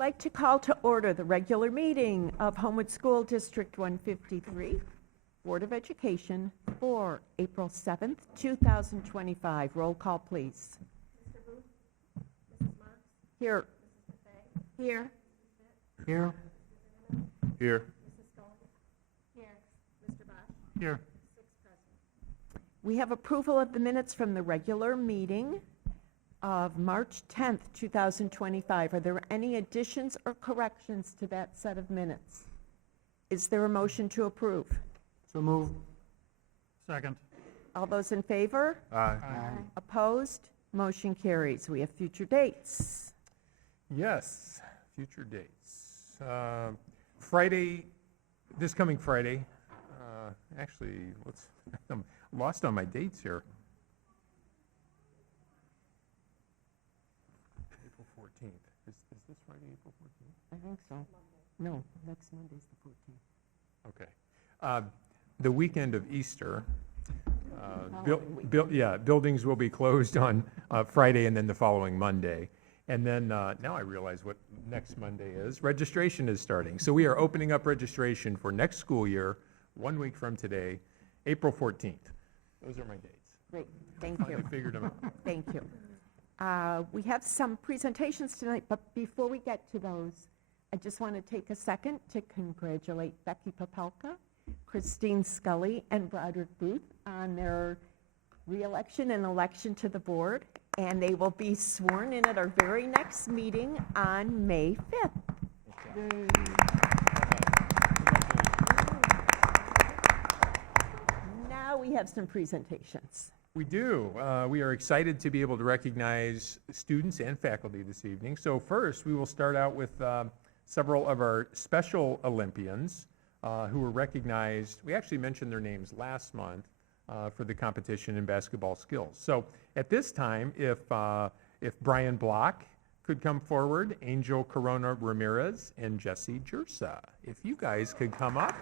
like to call to order the regular meeting of Homewood School District 153, Board of Education, for April 7th, 2025. Roll call, please. Mr. Booth? Mrs. Marks? Here. Mrs. Buffet? Here. Here. Here. Mrs. Scully? Here. Mr. Bosch? Here. 6 present. We have approval of the minutes from the regular meeting of March 10th, 2025. Are there any additions or corrections to that set of minutes? Is there a motion to approve? So move. Second. All those in favor? Aye. Opposed? Motion carries. We have future dates. Yes, future dates. Friday, this coming Friday, actually, I'm lost on my dates here. April 14th. Is this Friday, April 14th? I think so. No, next Monday's the 14th. Okay. The weekend of Easter, Following week. buildings will be closed on Friday and then the following Monday. And then, now I realize what next Monday is. Registration is starting. So we are opening up registration for next school year, 1 week from today, April 14th. Those are my dates. Great, thank Finally you. figured them out. Thank you. We have some presentations tonight, but before we get to those, I just want to take a second to congratulate Becky Popelka, Christine Scully, and Broderick Booth on their re-election and election to the board, and they will be sworn in at our very next meeting on May 5th. Now we have some presentations. We do. We are excited to be able to recognize students and faculty this evening. So first, we will start out with several of our Special Olympians who were recognized. We actually mentioned their names last month for the competition in basketball skills. So at this time, if Brian Block could come forward, Angel Corona Ramirez, and Jesse Jersa, if you guys could come up.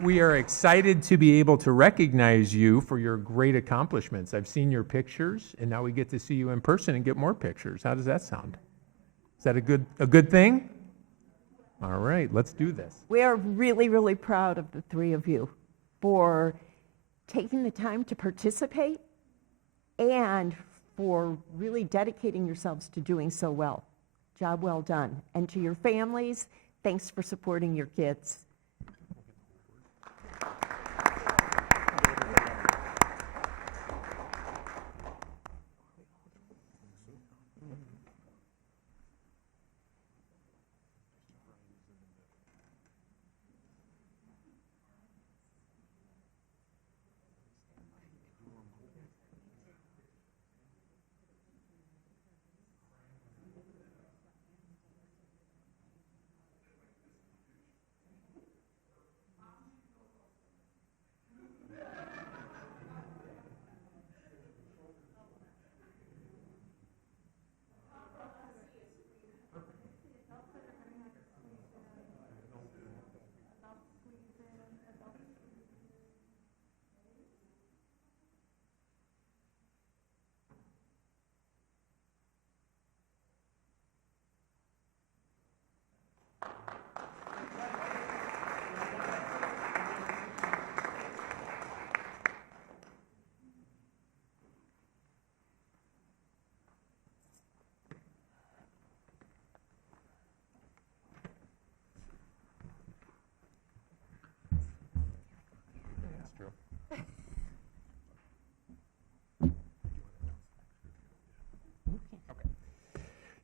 We are excited to be able to recognize you for your great accomplishments. I've seen your pictures, and now we get to see you in person and get more pictures. How does that sound? Is that a good thing? All right, let's do this. We are really, really proud of the three of you for taking the time to participate and for really dedicating yourselves to doing so well. Job well done. And to your families, thanks for supporting your kids.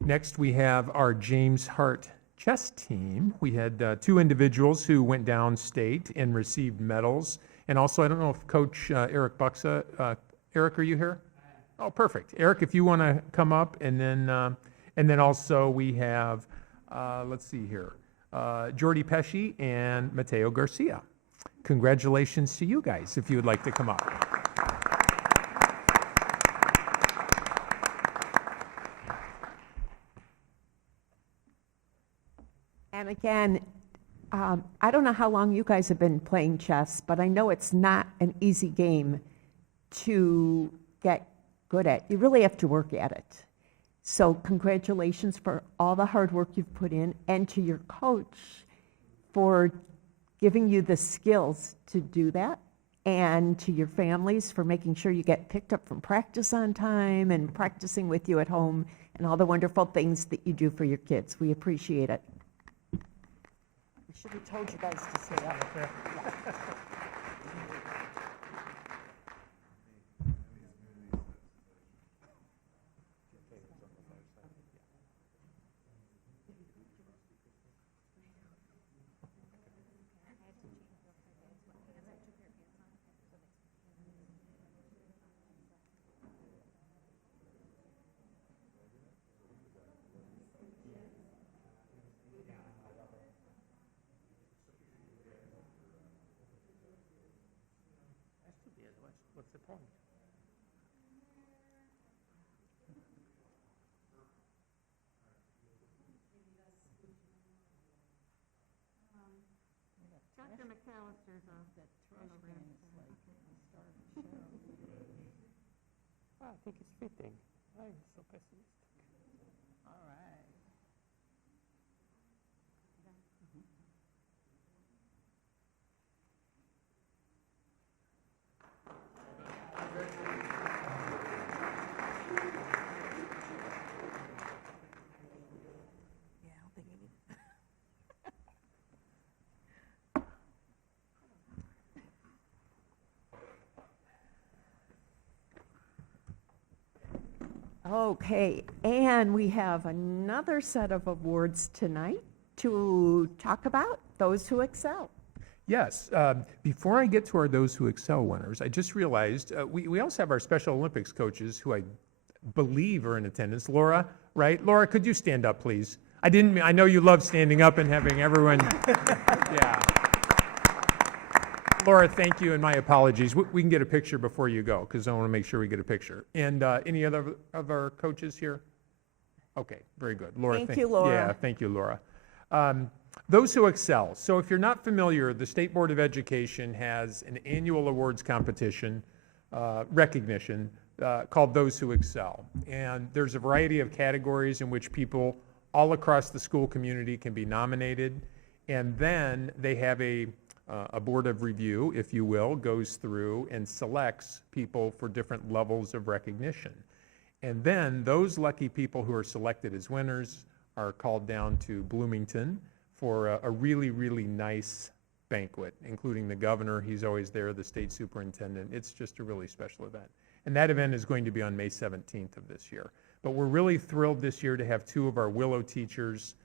Next, we have our James Hart chess team. We had two individuals who went downstate and received medals. And also, I don't know if Coach Eric Buxa, Eric, are you here? Oh, perfect. Eric, if you want to come up, and then also we have, let's see here, Jordy Pesci and Mateo Garcia. Congratulations to you guys, if you would like to come up. And again, I don't know how long you guys have been playing chess, but I know it's not an easy game to get good at. You really have to work at it. So congratulations for all the hard work you've put in, and to your coach for giving you the skills to do that, and to your families for making sure you get picked up from practice on time and practicing with you at home, and all the wonderful things that you do for your kids. We appreciate it. I should have told you guys to stay up. What's the problem? Dr. McAllister's on the I think it's fitting. I'm so pessimistic. All right. Yeah, I don't think we need. Okay, and we have another set of awards tonight to talk about, those who excel. Yes. Before I get to our Those Who Excel winners, I just realized we also have our Special Olympics coaches who I believe are in attendance. Laura, right? Laura, could you stand up, please? I know you love standing up and having everyone. Yeah. Laura, thank you, and my apologies. We can get a picture before you go, because I want to make sure we get a picture. And any other of our coaches here? Okay, very good. Laura, Thank you, Laura. Yeah, thank you, Laura. Those Who Excel. So if you're not familiar, the State Board of Education has an annual awards competition recognition called Those Who Excel. And there's a variety of categories in which people all across the school community can be nominated. And then they have a board of review, if you will, goes through and selects people for different levels of recognition. And then those lucky people who are selected as winners are called down to Bloomington for a really, really nice banquet, including the governor. He's always there, the state superintendent. It's just a really special event. And that event is going to be on May 17th of this year. But we're really thrilled this year to have two of our Willow teachers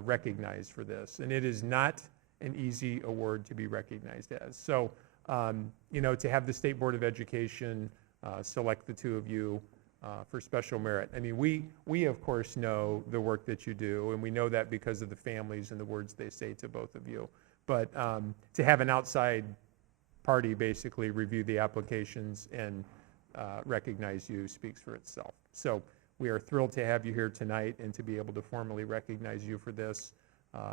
recognized for this. And it is not an easy award to be recognized as. So, to have the State Board of Education select the two of you for special merit. I mean, we of course know the work that you do, and we know that because of the families and the words they say to both of you. But to have an outside party basically review the applications and recognize you speaks for itself. So we are thrilled to have you here tonight and to be able to formally recognize you for this.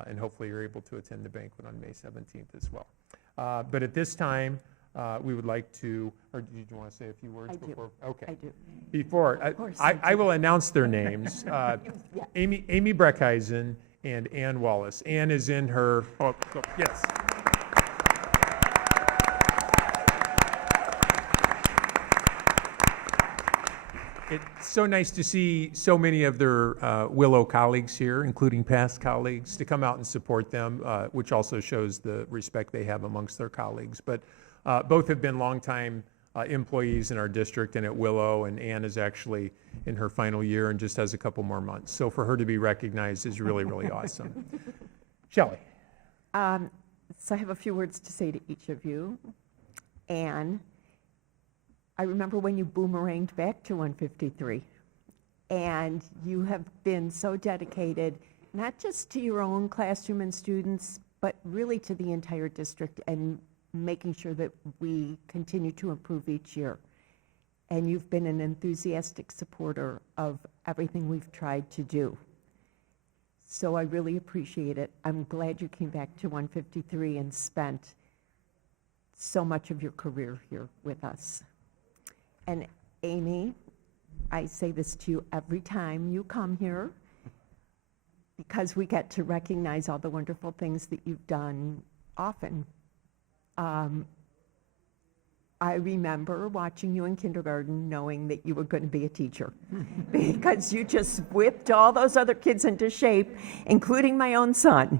And hopefully you're able to attend the banquet on May 17th as well. But at this time, we would like to, or did you want to say a few words I do. before? Okay. I do. Before, Of course I will announce their names. Amy Breckheisen and Ann Wallace. Ann is in her, yes. It's so nice to see so many of their Willow colleagues here, including past colleagues, to come out and support them, which also shows the respect they have amongst their colleagues. But both have been longtime employees in our district and at Willow, and Ann is actually in her final year and just has a couple more months. So for her to be recognized is really, really awesome. Shelley. So I have a few words to say to each of you. Anne, I remember when you boomeranged back to 153, and you have been so dedicated, not just to your own classroom and students, but really to the entire district and making sure that we continue to improve each year. And you've been an enthusiastic supporter of everything we've tried to do. So I really appreciate it. I'm glad you came back to 153 and spent so much of your career here with us. And Amy, I say this to you every time you come here, because we get to recognize all the wonderful things that you've done often. I remember watching you in kindergarten knowing that you were going to be a teacher because you just whipped all those other kids into shape, including my own son.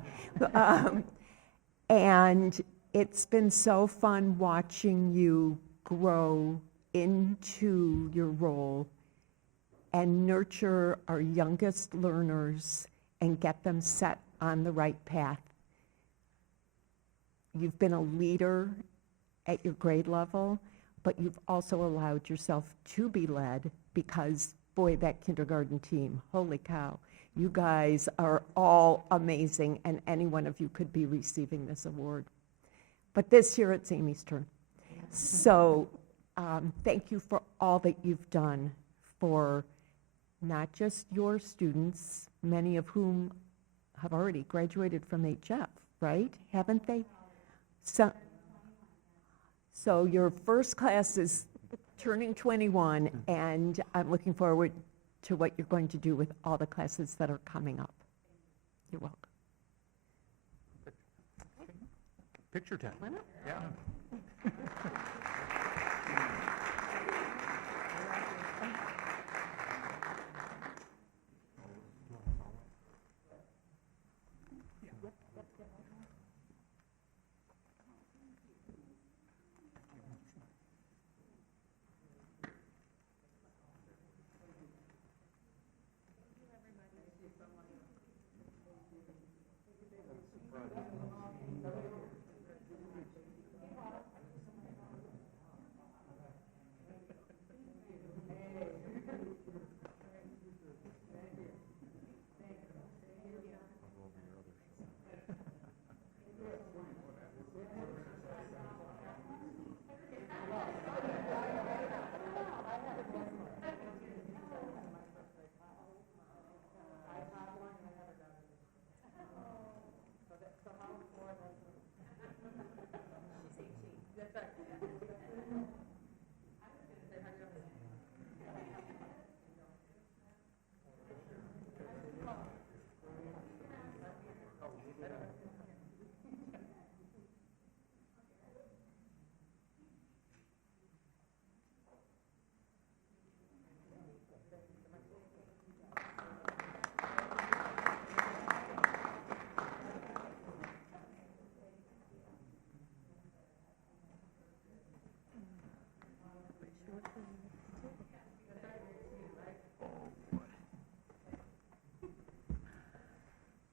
And it's been so fun watching you grow into your role and nurture our youngest learners and get them set on the right path. You've been a leader at your grade level, but you've also allowed yourself to be led because, boy, that kindergarten team, holy cow, you guys are all amazing, and any one of you could be receiving this award. But this year, it's Amy's turn. So thank you for all that you've done for not just your students, many of whom have already graduated from HF, right? Haven't they? So your first class is turning 21, and I'm looking forward to what you're going to do with all the classes that are coming up. You're welcome. Picture time. Yeah.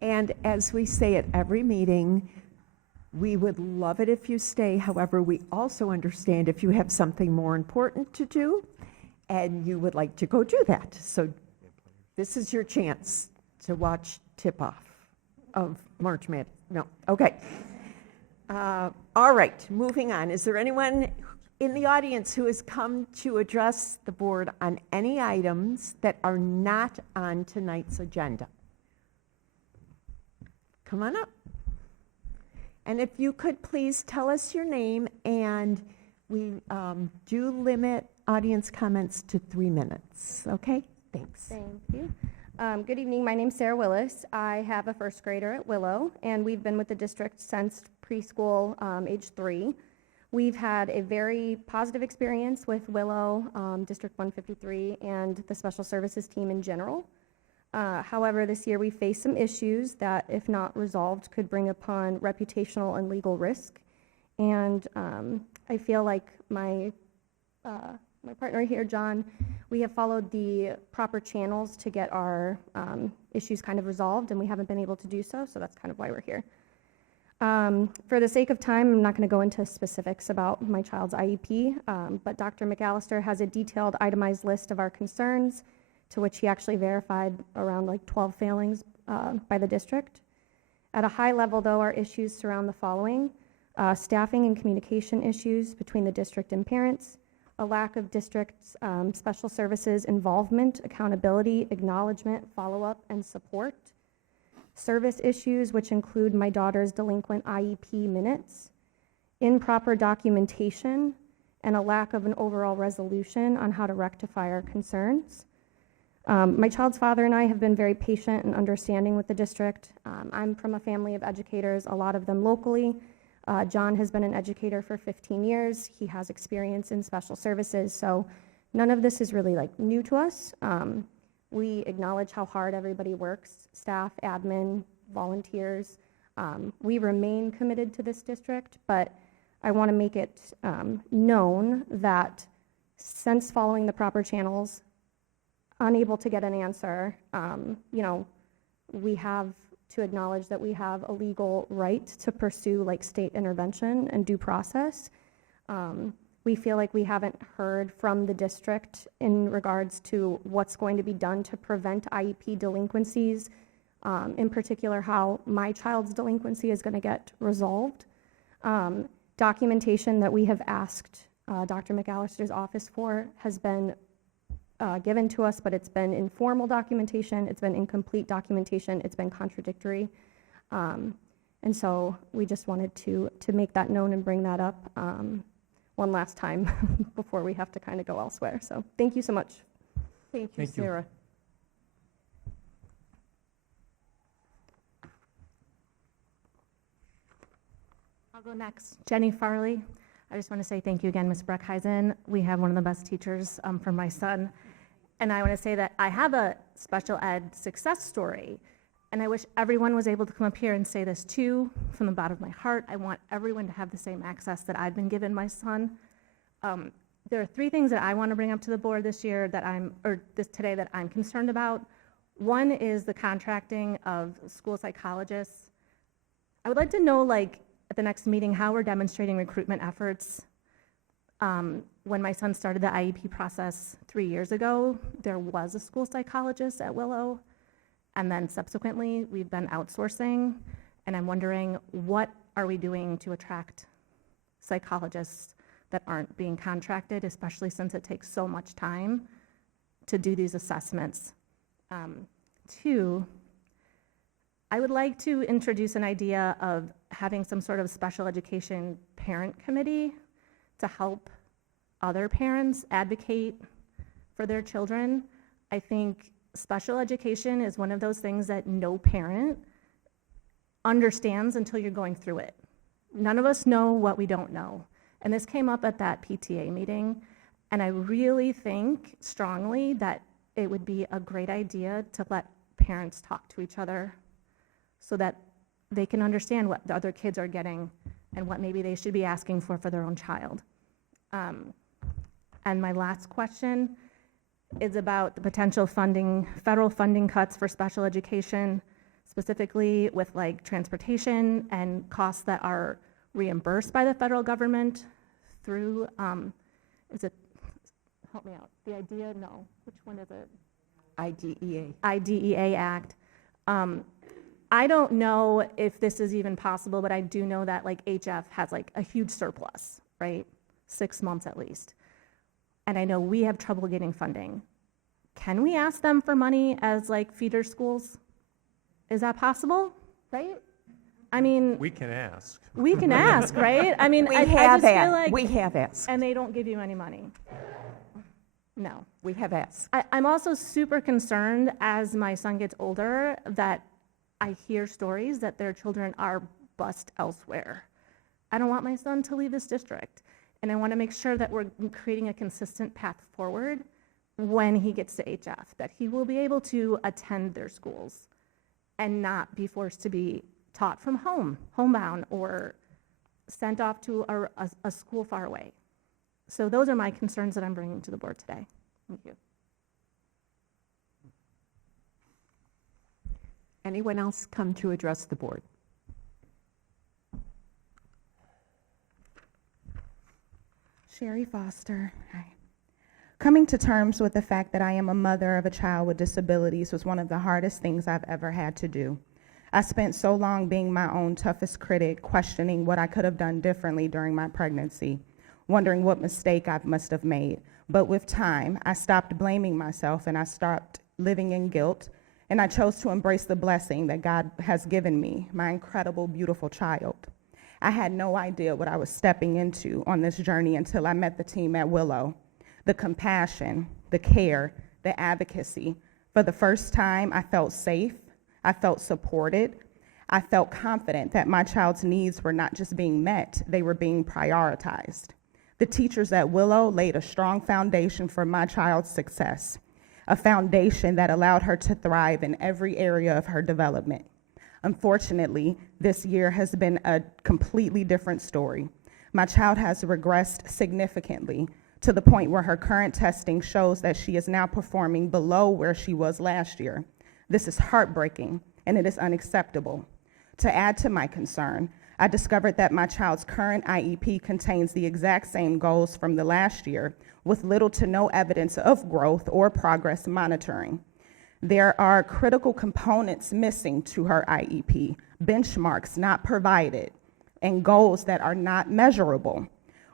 And as we say at every meeting, we would love it if you stay. However, we also understand if you have something more important to do and you would like to go do that. So this is your chance to watch tip-off of March Madness. No, okay. All right, moving on. Is there anyone in the audience who has come to address the board on any items that are not on tonight's agenda? Come on up. And if you could please tell us your name, and we do limit audience comments to 3 minutes, okay? Thanks. Thank you. Good evening. My name's Sarah Willis. I have a first grader at Willow, and we've been with the district since preschool, age 3. We've had a very positive experience with Willow, District 153, and the special services team in general. However, this year we faced some issues that, if not resolved, could bring upon reputational and legal risk. And I feel like my partner here, John, we have followed the proper channels to get our issues kind of resolved, and we haven't been able to do so, so that's kind of why we're here. For the sake of time, I'm not going to go into specifics about my child's IEP, but Dr. McAllister has a detailed, itemized list of our concerns, to which he actually verified around like 12 failings by the district. At a high level, though, our issues surround the following: staffing and communication issues between the district and parents, a lack of district's special services involvement, accountability, acknowledgement, follow-up, and support, service issues, which include my daughter's delinquent IEP minutes, improper documentation, and a lack of an overall resolution on how to rectify our concerns. My child's father and I have been very patient and understanding with the district. I'm from a family of educators, a lot of them locally. John has been an educator for 15 years. He has experience in special services, so none of this is really like new to us. We acknowledge how hard everybody works, staff, admin, volunteers. We remain committed to this district, but I want to make it known that since following the proper channels, unable to get an answer, we have to acknowledge that we have a legal right to pursue like state intervention and due process. We feel like we haven't heard from the district in regards to what's going to be done to prevent IEP delinquencies, in particular how my child's delinquency is going to get resolved. Documentation that we have asked Dr. McAllister's office for has been given to us, but it's been informal documentation, it's been incomplete documentation, it's been contradictory. And so we just wanted to make that known and bring that up one last time before we have to kind of go elsewhere. So thank you so much. Thank you, Thank you. Sarah. I'll go next. Jenny Farley. I just want to say thank you again, Ms. Breckheisen. We have one of the best teachers for my son. And I want to say that I have a special ed success story. And I wish everyone was able to come up here and say this too, from the bottom of my heart. I want everyone to have the same access that I've been given my son. There are 3 things that I want to bring up to the board this year today that I'm concerned about. One is the contracting of school psychologists. I would like to know, like, at the next meeting, how we're demonstrating recruitment efforts. When my son started the IEP process 3 years ago, there was a school psychologist at Willow, and then subsequently we've been outsourcing, and I'm wondering what are we doing to attract psychologists that aren't being contracted, especially since it takes so much time to do these assessments. 2, I would like to introduce an idea of having some sort of special education parent committee to help other parents advocate for their children. I think special education is one of those things that no parent understands until you're going through it. None of us know what we don't know. And this came up at that PTA meeting, and I really think strongly that it would be a great idea to let parents talk to each other so that they can understand what the other kids are getting and what maybe they should be asking for their own child. And my last question is about the potential funding, federal funding cuts for special education, specifically with like transportation and costs that are reimbursed by the federal government through, help me out, the IDEA, no, which one is it? IDEA. IDEA Act. I don't know if this is even possible, but I do know that like HF has like a huge surplus, right? 6 months at least. And I know we have trouble getting funding. Can we ask them for money as like feeder schools? Is that possible, right? I mean, We can ask. we can ask, right? I mean, We I have just feel asked. like, We have asked. and they don't give you any money. No. We have asked. I'm also super concerned as my son gets older that I hear stories that their children are bused elsewhere. I don't want my son to leave this district, and I want to make sure that we're creating a consistent path forward when he gets to HF, that he will be able to attend their schools and not be forced to be taught from home, homebound, or sent off to a school far away. So those are my concerns that I'm bringing to the board today. Thank you. Anyone else come to address the board? Sherry Foster. Hi. Coming to terms with the fact that I am a mother of a child with disabilities was one of the hardest things I've ever had to do. I spent so long being my own toughest critic, questioning what I could have done differently during my pregnancy, wondering what mistake I must have made. But with time, I stopped blaming myself and I stopped living in guilt and I chose to embrace the blessing that God has given me, my incredible, beautiful child. I had no idea what I was stepping into on this journey until I met the team at Willow. The compassion, the care, the advocacy. For the first time, I felt safe, I felt supported, I felt confident that my child's needs were not just being met, they were being prioritized. The teachers at Willow laid a strong foundation for my child's success, a foundation that allowed her to thrive in every area of her development. Unfortunately, this year has been a completely different story. My child has regressed significantly to the point where her current testing shows that she is now performing below where she was last year. This is heartbreaking, and it is unacceptable. To add to my concern, I discovered that my child's current IEP contains the exact same goals from the last year, with little to no evidence of growth or progress monitoring. There are critical components missing to her IEP, benchmarks not provided, and goals that are not measurable.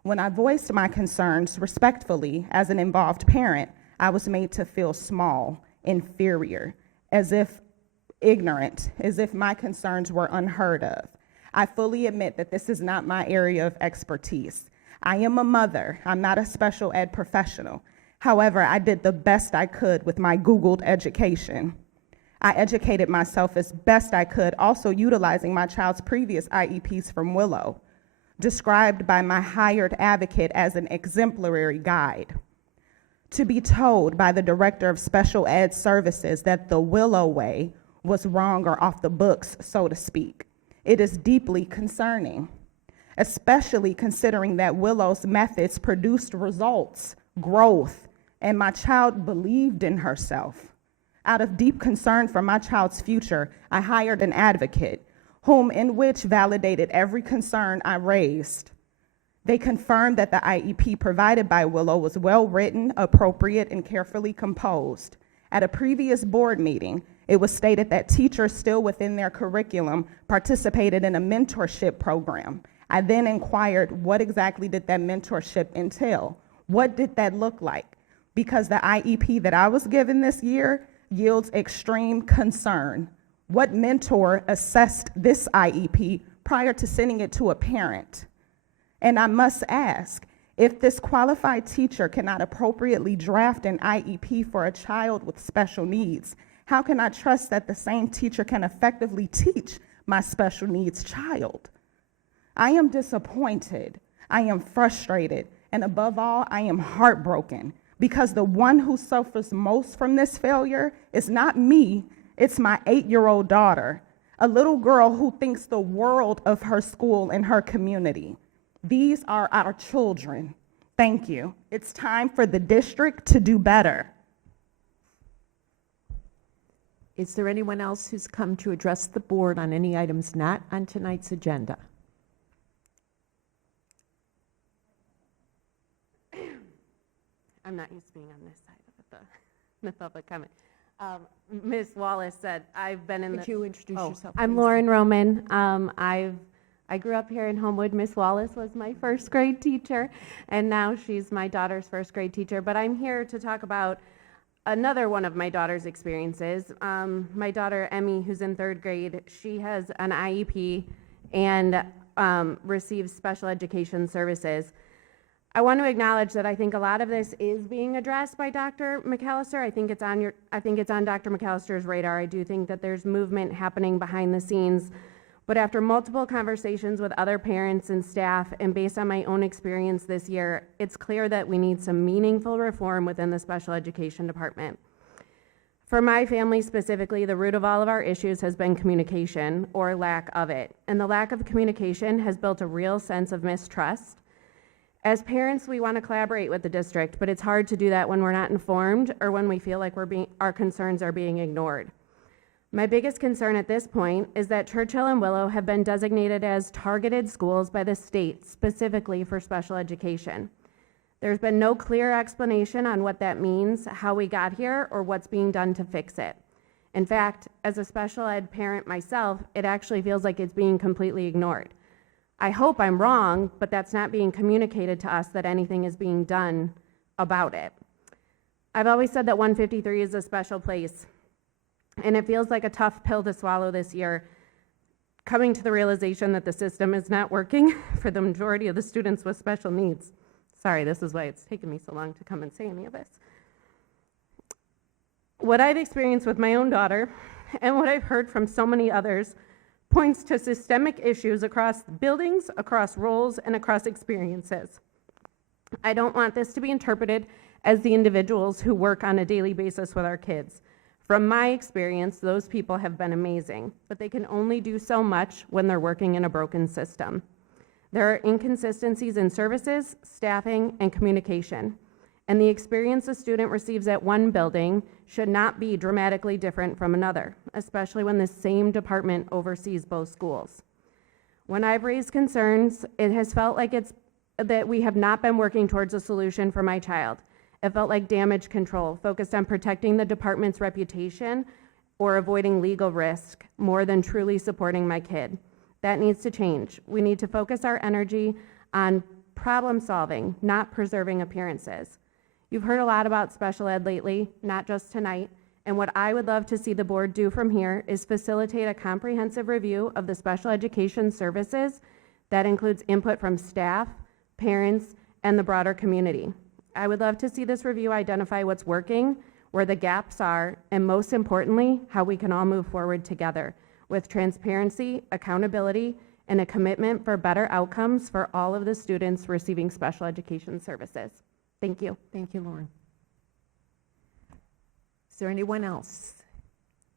When I voiced my concerns respectfully as an involved parent, I was made to feel small, inferior, as if ignorant, as if my concerns were unheard of. I fully admit that this is not my area of expertise. I am a mother. I'm not a special ed professional. However, I did the best I could with my Googled education. I educated myself as best I could, also utilizing my child's previous IEPs from Willow, described by my hired advocate as an exemplary guide. To be told by the director of special ed services that the Willow way was wrong or off the books, so to speak, it is deeply concerning, especially considering that Willow's methods produced results, growth, and my child believed in herself. Out of deep concern for my child's future, I hired an advocate, in which validated every concern I raised. They confirmed that the IEP provided by Willow was well-written, appropriate, and carefully composed. At a previous board meeting, it was stated that teachers still within their curriculum participated in a mentorship program. I then inquired, what exactly did that mentorship entail? What did that look like? Because the IEP that I was given this year yields extreme concern. What mentor assessed this IEP prior to sending it to a parent? And I must ask, if this qualified teacher cannot appropriately draft an IEP for a child with special needs, how can I trust that the same teacher can effectively teach my special needs child? I am disappointed, I am frustrated, and above all, I am heartbroken, because the one who suffers most from this failure is not me, it's my 8-year-old daughter, a little girl who thinks the world of her school and her community. These are our children. Thank you. It's time for the district to do better. Is there anyone else who's come to address the board on any items not on tonight's agenda? I'm not used to being on this side of the public comment. Ms. Wallace said, I've been in the... Could you introduce yourself, I'm please? Lauren Roman. I grew up here in Homewood. Miss Wallace was my first grade teacher, and now she's my daughter's first grade teacher. But I'm here to talk about another one of my daughter's experiences. My daughter, Emmy, who's in 3rd grade, she has an IEP and receives special education services. I want to acknowledge that I think a lot of this is being addressed by Dr. McAllister. I think it's on Dr. McAllister's radar. I do think that there's movement happening behind the scenes. But after multiple conversations with other parents and staff, and based on my own experience this year, it's clear that we need some meaningful reform within the special education department. For my family specifically, the root of all of our issues has been communication, or lack of it. And the lack of communication has built a real sense of mistrust. As parents, we want to collaborate with the district, but it's hard to do that when we're not informed or when we feel like our concerns are being ignored. My biggest concern at this point is that Churchill and Willow have been designated as targeted schools by the state specifically for special education. There's been no clear explanation on what that means, how we got here, or what's being done to fix it. In fact, as a special ed parent myself, it actually feels like it's being completely ignored. I hope I'm wrong, but that's not being communicated to us that anything is being done about it. I've always said that 153 is a special place. And it feels like a tough pill to swallow this year, coming to the realization that the system is not working for the majority of the students with special needs. Sorry, this is why it's taken me so long to come and say any of this. What I've experienced with my own daughter and what I've heard from so many others points to systemic issues across buildings, across roles, and across experiences. I don't want this to be interpreted as the individuals who work on a daily basis with our kids. From my experience, those people have been amazing, but they can only do so much when they're working in a broken system. There are inconsistencies in services, staffing, and communication, and the experience a student receives at one building should not be dramatically different from another, especially when the same department oversees both schools. When I've raised concerns, it has felt like that we have not been working towards a solution for my child. It felt like damage control, focused on protecting the department's reputation or avoiding legal risk more than truly supporting my kid. That needs to change. We need to focus our energy on problem solving, not preserving appearances. You've heard a lot about special ed lately, not just tonight, and what I would love to see the board do from here is facilitate a comprehensive review of the special education services that includes input from staff, parents, and the broader community. I would love to see this review identify what's working, where the gaps are, and most importantly, how we can all move forward together with transparency, accountability, and a commitment for better outcomes for all of the students receiving special education services. Thank you. Thank you, Lauren. Is there anyone else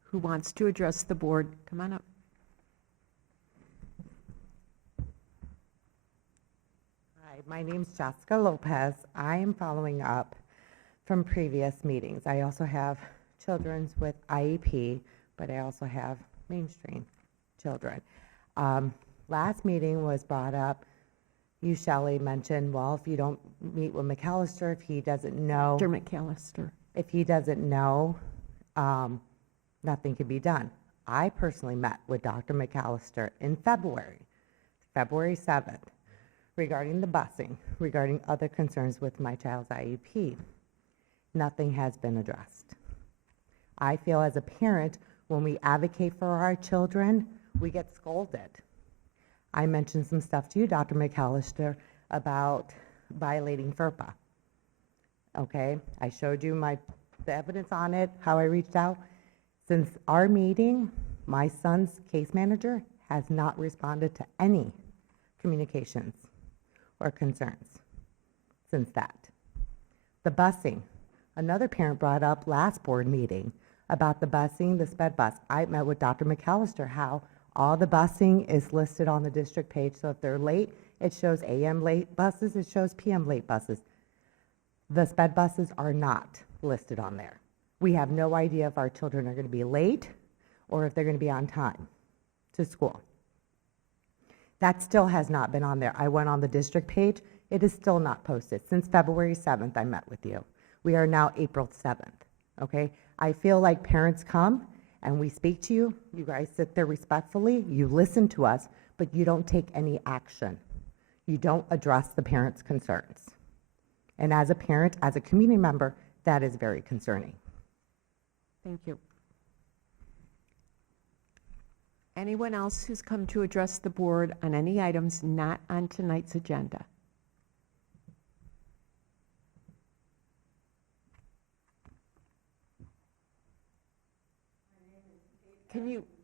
who wants to address the board? Come on up. Hi, my name's Jessica Lopez. I am following up from previous meetings. I also have children with IEP, but I also have mainstream children. Last meeting was brought up, you, Shelley, mentioned, well, if you don't meet with McAllister, if he doesn't know, Dr. McAllister. if he doesn't know, nothing can be done. I personally met with Dr. McAllister in February 7th, regarding the busing, regarding other concerns with my child's IEP. Nothing has been addressed. I feel as a parent, when we advocate for our children, we get scolded. I mentioned some stuff to you, Dr. McAllister, about violating FERPA. Okay, I showed you the evidence on it, how I reached out. Since our meeting, my son's case manager has not responded to any communications or concerns since that. The busing, another parent brought up last board meeting about the busing, the sped bus. I met with Dr. McAllister, how all the busing is listed on the district page, so if they're late, it shows AM late buses, it shows PM late buses. The sped buses are not listed on there. We have no idea if our children are going to be late or if they're going to be on time to school. That still has not been on there. I went on the district page. It is still not posted. Since February 7th, I met with you. We are now April 7th, okay? I feel like parents come and we speak to you. You guys sit there respectfully. You listen to us, but you don't take any action. You don't address the parents' concerns. And as a parent, as a community member, that is very concerning. Thank you. Anyone else who's come to address the board on any items not on tonight's agenda?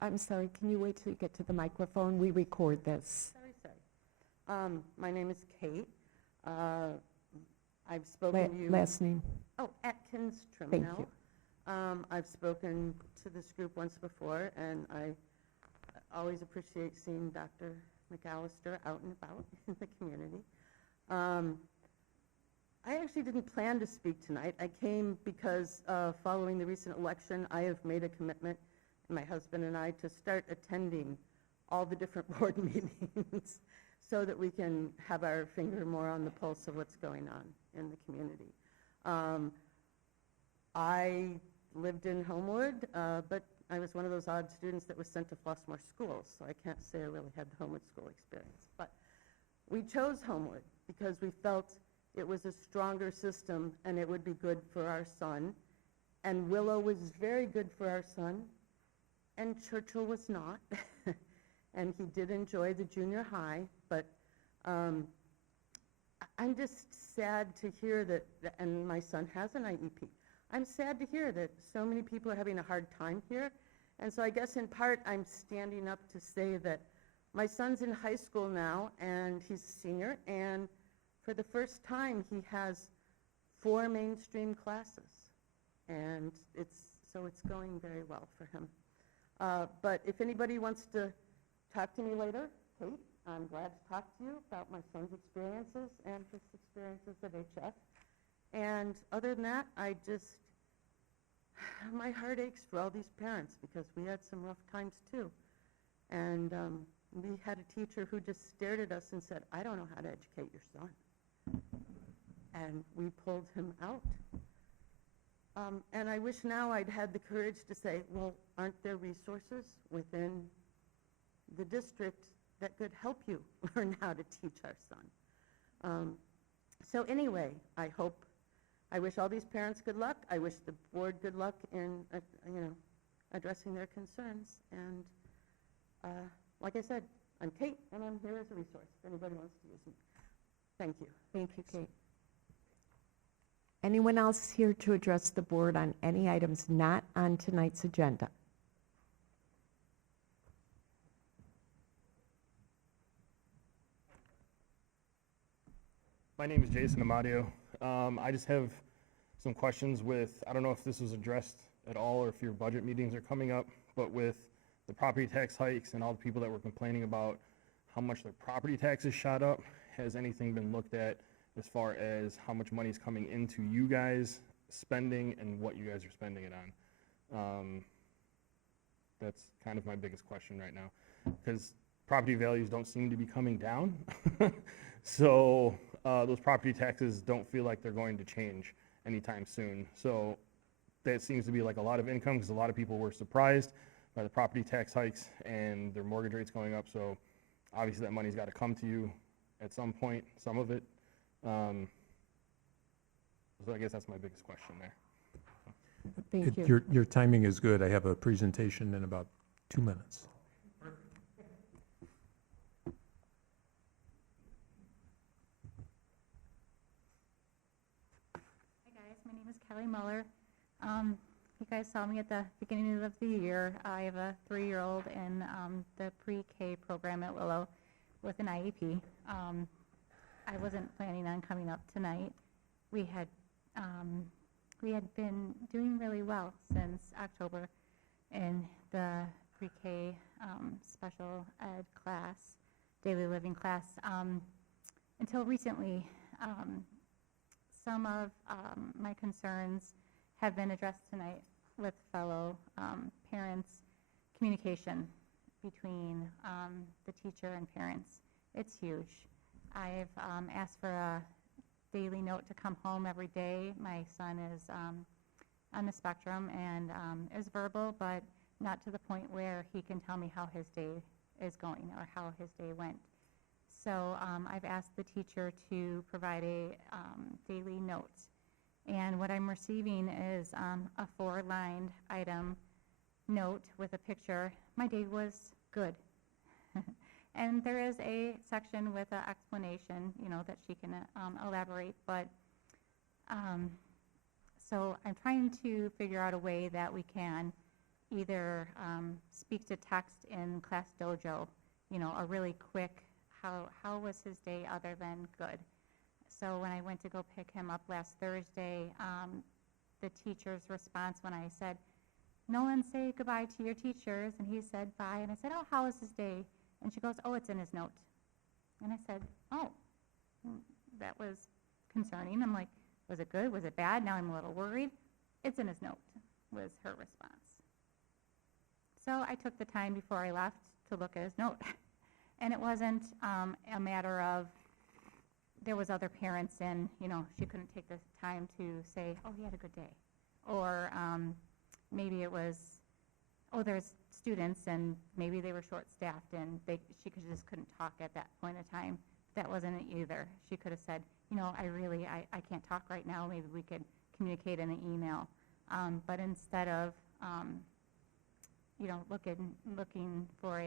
I'm sorry, can you wait till you get to the microphone? We record this. My name is Kate. I've spoken to you. Last name. Oh, Atkins Thank Trimnell. you. I've spoken to this group once before, and I always appreciate seeing Dr. McAllister out and about in the community. I actually didn't plan to speak tonight. I came because following the recent election, I have made a commitment, my husband and I, to start attending all the different board meetings so that we can have our finger more on the pulse of what's going on in the community. I lived in Homewood, but I was one of those odd students that was sent to Flossmoor schools, so I can't say I really had the Homewood school experience. But we chose Homewood because we felt it was a stronger system and it would be good for our son. And Willow was very good for our son, and Churchill was not. And he did enjoy the junior high, but I'm just sad to hear that, and my son has an IEP. I'm sad to hear that so many people are having a hard time here. And so I guess in part I'm standing up to say that my son's in high school now, and he's a senior, and for the first time he has 4 mainstream classes. And it's going very well for him. But if anybody wants to talk to me later, Kate, I'm glad to talk to you about my son's experiences and his experiences at HF. And other than that, my heart aches for all these parents because we had some rough times too. And we had a teacher who just stared at us and said, I don't know how to educate your son. And we pulled him out. And I wish now I'd had the courage to say, well, aren't there resources within the district that could help you learn how to teach our son? So anyway, I wish all these parents good luck. I wish the board good luck in, addressing their concerns. And like I said, I'm Kate, and I'm here as a resource if anybody wants to use me. Thank you. Thank you, Kate. Anyone else here to address the board on any items not on tonight's agenda? My name is Jason Amadio. I just have some questions I don't know if this was addressed at all or if your budget meetings are coming up, but with the property tax hikes and all the people that were complaining about how much their property taxes shot up, has anything been looked at as far as how much money is coming into you guys spending and what you guys are spending it on? That's kind of my biggest question right now, because property values don't seem to be coming down. So those property taxes don't feel like they're going to change anytime soon. So that seems to be like a lot of income, because a lot of people were surprised by the property tax hikes and their mortgage rates going up. So obviously that money's got to come to you at some point, some of it. So I guess that's my biggest question there. Thank you. Your timing is good. I have a presentation in about 2 minutes. Hi guys, my name is Kelly Muller. You guys saw me at the beginning of the year. I have a 3-year-old in the pre-K program at Willow with an IEP. I wasn't planning on coming up tonight. We had been doing really well since October in the pre-K special ed class, daily living class, until recently. Some of my concerns have been addressed tonight with fellow parents. Communication between the teacher and parents, it's huge. I've asked for a daily note to come home every day. My son is on the spectrum and is verbal, but not to the point where he can tell me how his day is going or how his day went. So I've asked the teacher to provide a daily note. And what I'm receiving is a 4-lined item note with a picture. My day was good. And there is a section with an explanation, that she can elaborate. But so I'm trying to figure out a way that we can either speak to text in Class Dojo, a really quick, how was his day other than good? So when I went to go pick him up last Thursday, the teacher's response when I said, Nolan, say goodbye to your teachers, and he said bye, and I said, oh, how was his day? And she goes, oh, it's in his note. And I said, oh, that was concerning. I'm like, was it good? Was it bad? Now I'm a little worried. It's in his note, was her response. So I took the time before I left to look at his note. And it wasn't a matter of there was other parents and, she couldn't take the time to say, oh, he had a good day. Or maybe it was, oh, there's students and maybe they were short-staffed and she just couldn't talk at that point in time. That wasn't it either. She could have said, I can't talk right now. Maybe we could communicate in an email. But instead of looking for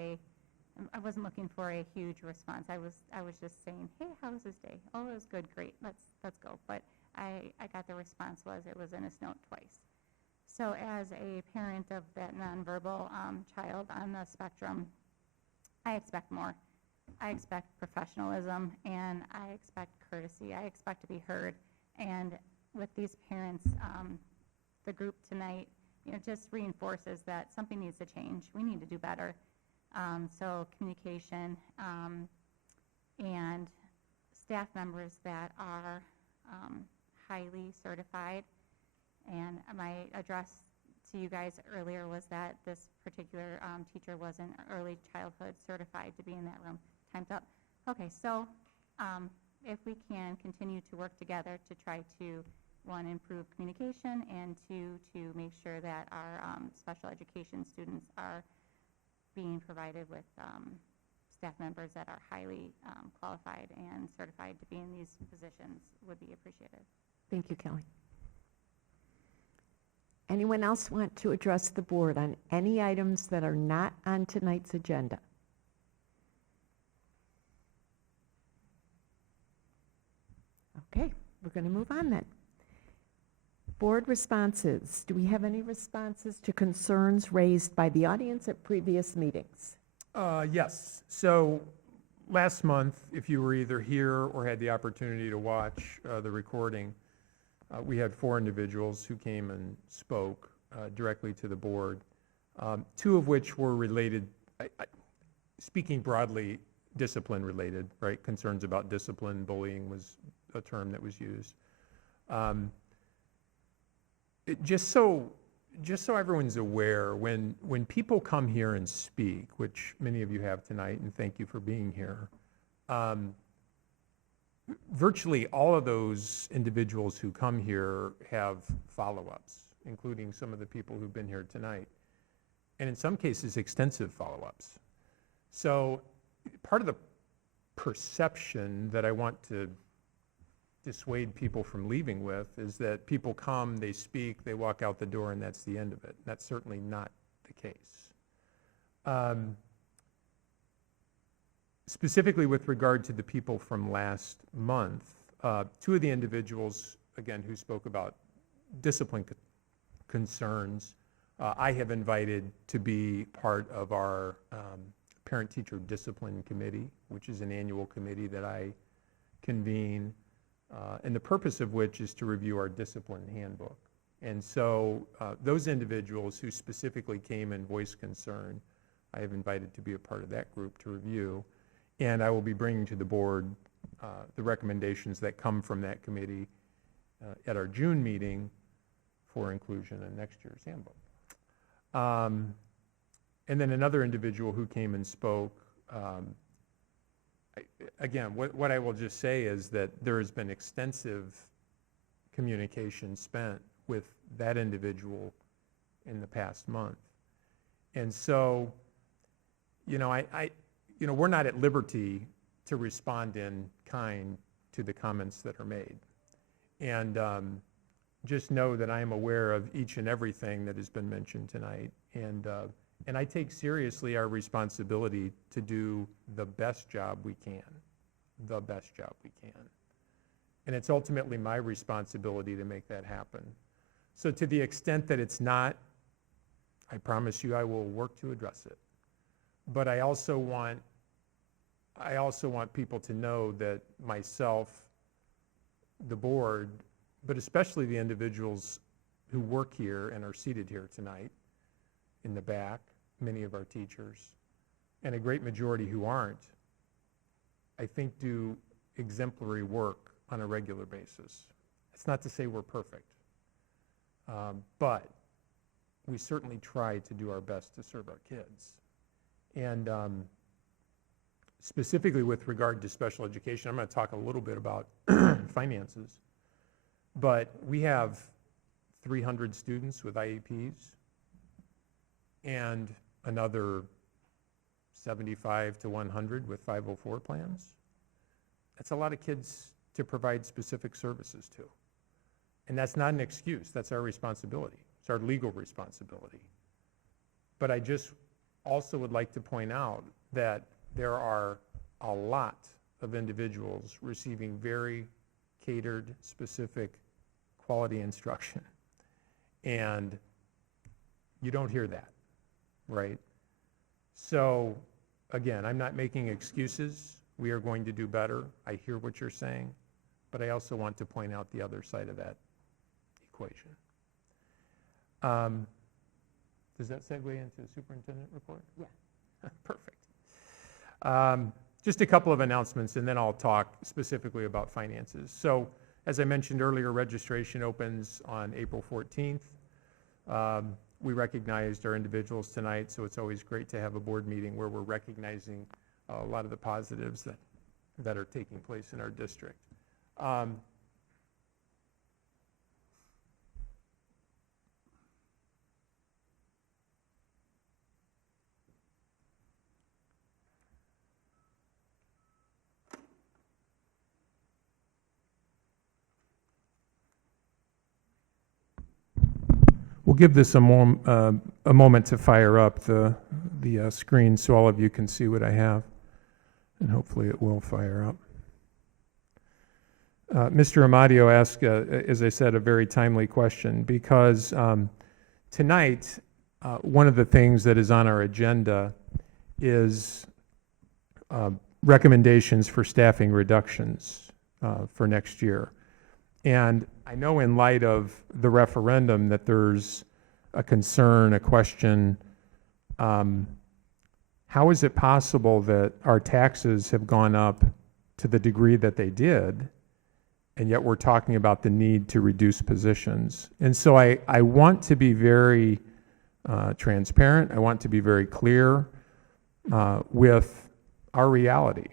I wasn't looking for a huge response. I was just saying, hey, how was his day? Oh, it was good, great, let's go. But I got the response it was in his note twice. So as a parent of that nonverbal child on the spectrum, I expect more. I expect professionalism, and I expect courtesy. I expect to be heard. And with these parents, the group tonight, just reinforces that something needs to change. We need to do better. So communication and staff members that are highly certified. And my address to you guys earlier was that this particular teacher wasn't early childhood certified to be in that room. Time's up. Okay, so if we can continue to work together to try to, one, improve communication, and two, to make sure that our special education students are being provided with staff members that are highly qualified and certified to be in these positions would be appreciated. Thank you, Kelly. Anyone else want to address the board on any items that are not on tonight's agenda? Okay, we're going to move on then. Board responses. Do we have any responses to concerns raised by the audience at previous meetings? Yes. So last month, if you were either here or had the opportunity to watch the recording, we had 4 individuals who came and spoke directly to the board, 2 of which were related, speaking broadly, discipline related, right? Concerns about discipline, bullying was a term that was used. Just so everyone's aware, when people come here and speak, which many of you have tonight, and thank you for being here, virtually all of those individuals who come here have follow-ups, including some of the people who've been here tonight, and in some cases, extensive follow-ups. So part of the perception that I want to dissuade people from leaving with is that people come, they speak, they walk out the door, and that's the end of it. That's certainly not the case. Specifically with regard to the people from last month, 2 of the individuals, again, who spoke about discipline concerns, I have invited to be part of our Parent-Teacher Discipline Committee, which is an annual committee that I convene, and the purpose of which is to review our discipline handbook. And so those individuals who specifically came and voiced concern, I have invited to be a part of that group to review. And I will be bringing to the board the recommendations that come from that committee at our June meeting for inclusion in next year's handbook. And then another individual who came and spoke, again, what I will just say is that there has been extensive communication spent with that individual in the past month. And so, we're not at liberty to respond in kind to the comments that are made. And just know that I am aware of each and everything that has been mentioned tonight. And I take seriously our responsibility to do the best job we can, And it's ultimately my responsibility to make that happen. So to the extent that it's not, I promise you I will work to address it. But I also want people to know that myself, the board, but especially the individuals who work here and are seated here tonight in the back, many of our teachers, and a great majority who aren't, I think do exemplary work on a regular basis. It's not to say we're perfect, but we certainly try to do our best to serve our kids. And specifically with regard to special education, I'm going to talk a little bit about finances, but we have 300 students with IEPs and another 75 to 100 with 504 plans. That's a lot of kids to provide specific services to. And that's not an excuse, that's our responsibility. It's our legal responsibility. But I just also would like to point out that there are a lot of individuals receiving very catered, specific, quality instruction. And you don't hear that, right? So, again, I'm not making excuses. We are going to do better. I hear what you're saying, but I also want to point out the other side of that equation. Does that segue into the superintendent report? Yeah. Perfect. Just a couple of announcements, and then I'll talk specifically about finances. So, as I mentioned earlier, registration opens on April 14th. We recognized our individuals tonight, so it's always great to have a board meeting where we're recognizing a lot of the positives that are taking place in our district. We'll give this a moment to fire up the screen so all of you can see what I have, and hopefully it will fire up. Mr. Amadio asked, as I said, a very timely question, because tonight, one of the things that is on our agenda is recommendations for staffing reductions for next year. And I know in light of the referendum that there's a concern, a question, how is it possible that our taxes have gone up to the degree that they did, and yet we're talking about the need to reduce positions? And so I want to be very transparent. I want to be very clear with our reality.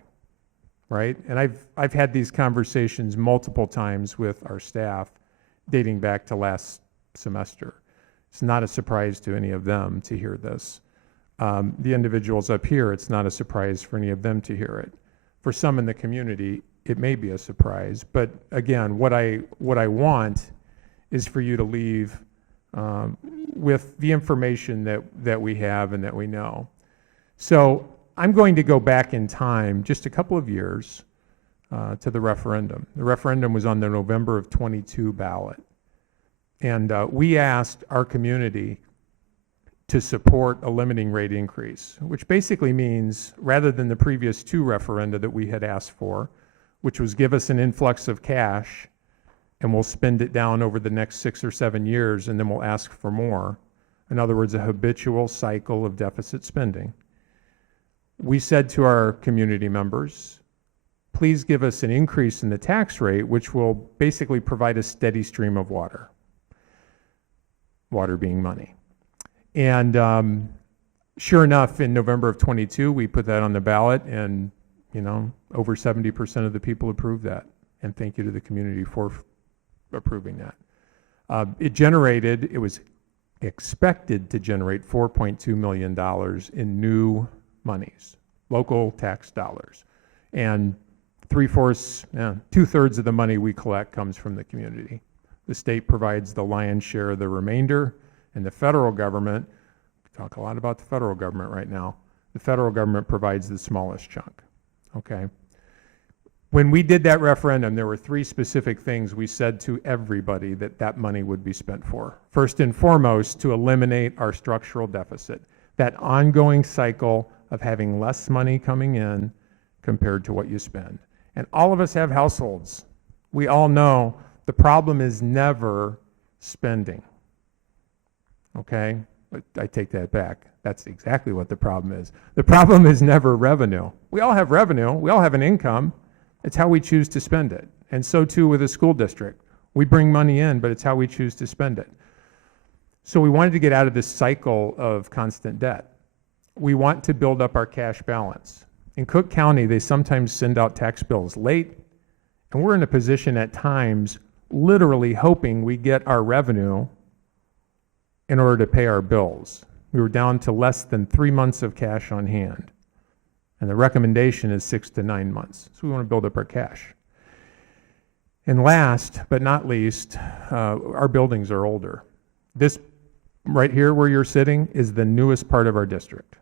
Right? And I've had these conversations multiple times with our staff dating back to last semester. It's not a surprise to any of them to hear this. The individuals up here, it's not a surprise for any of them to hear it. For some in the community, it may be a surprise. But again, what I want is for you to leave with the information that we have and that we know. So I'm going to go back in time just a couple of years to the referendum. The referendum was on the November of 22 ballot. And we asked our community to support a limiting rate increase, which basically means rather than the previous two referenda that we had asked for, which was give us an influx of cash and we'll spend it down over the next 6 or 7 years and then we'll ask for more. In other words, a habitual cycle of deficit spending. We said to our community members, please give us an increase in the tax rate, which will basically provide a steady stream of water. Water being money. And sure enough, in November of 22, we put that on the ballot, and over 70% of the people approved that. And thank you to the community for approving that. It was expected to generate $4.2 million in new monies, local tax dollars. And 2/3 of the money we collect comes from the community. The state provides the lion's share of the remainder, and the federal government, we talk a lot about the federal government right now, the federal government provides the smallest chunk, okay? When we did that referendum, there were 3 specific things we said to everybody that money would be spent for. First and foremost, to eliminate our structural deficit, that ongoing cycle of having less money coming in compared to what you spend. And all of us have households. We all know the problem is never spending. Okay? But I take that back. That's exactly what the problem is. The problem is never revenue. We all have revenue. We all have an income. It's how we choose to spend it. And so too with a school district. We bring money in, but it's how we choose to spend it. So we wanted to get out of this cycle of constant debt. We want to build up our cash balance. In Cook County, they sometimes send out tax bills late, and we're in a position at times literally hoping we get our revenue in order to pay our bills. We were down to less than 3 months of cash on hand, and the recommendation is 6 to 9 months. So we want to build up our cash. And last but not least, our buildings are older. This right here where you're sitting, is the newest part of our district.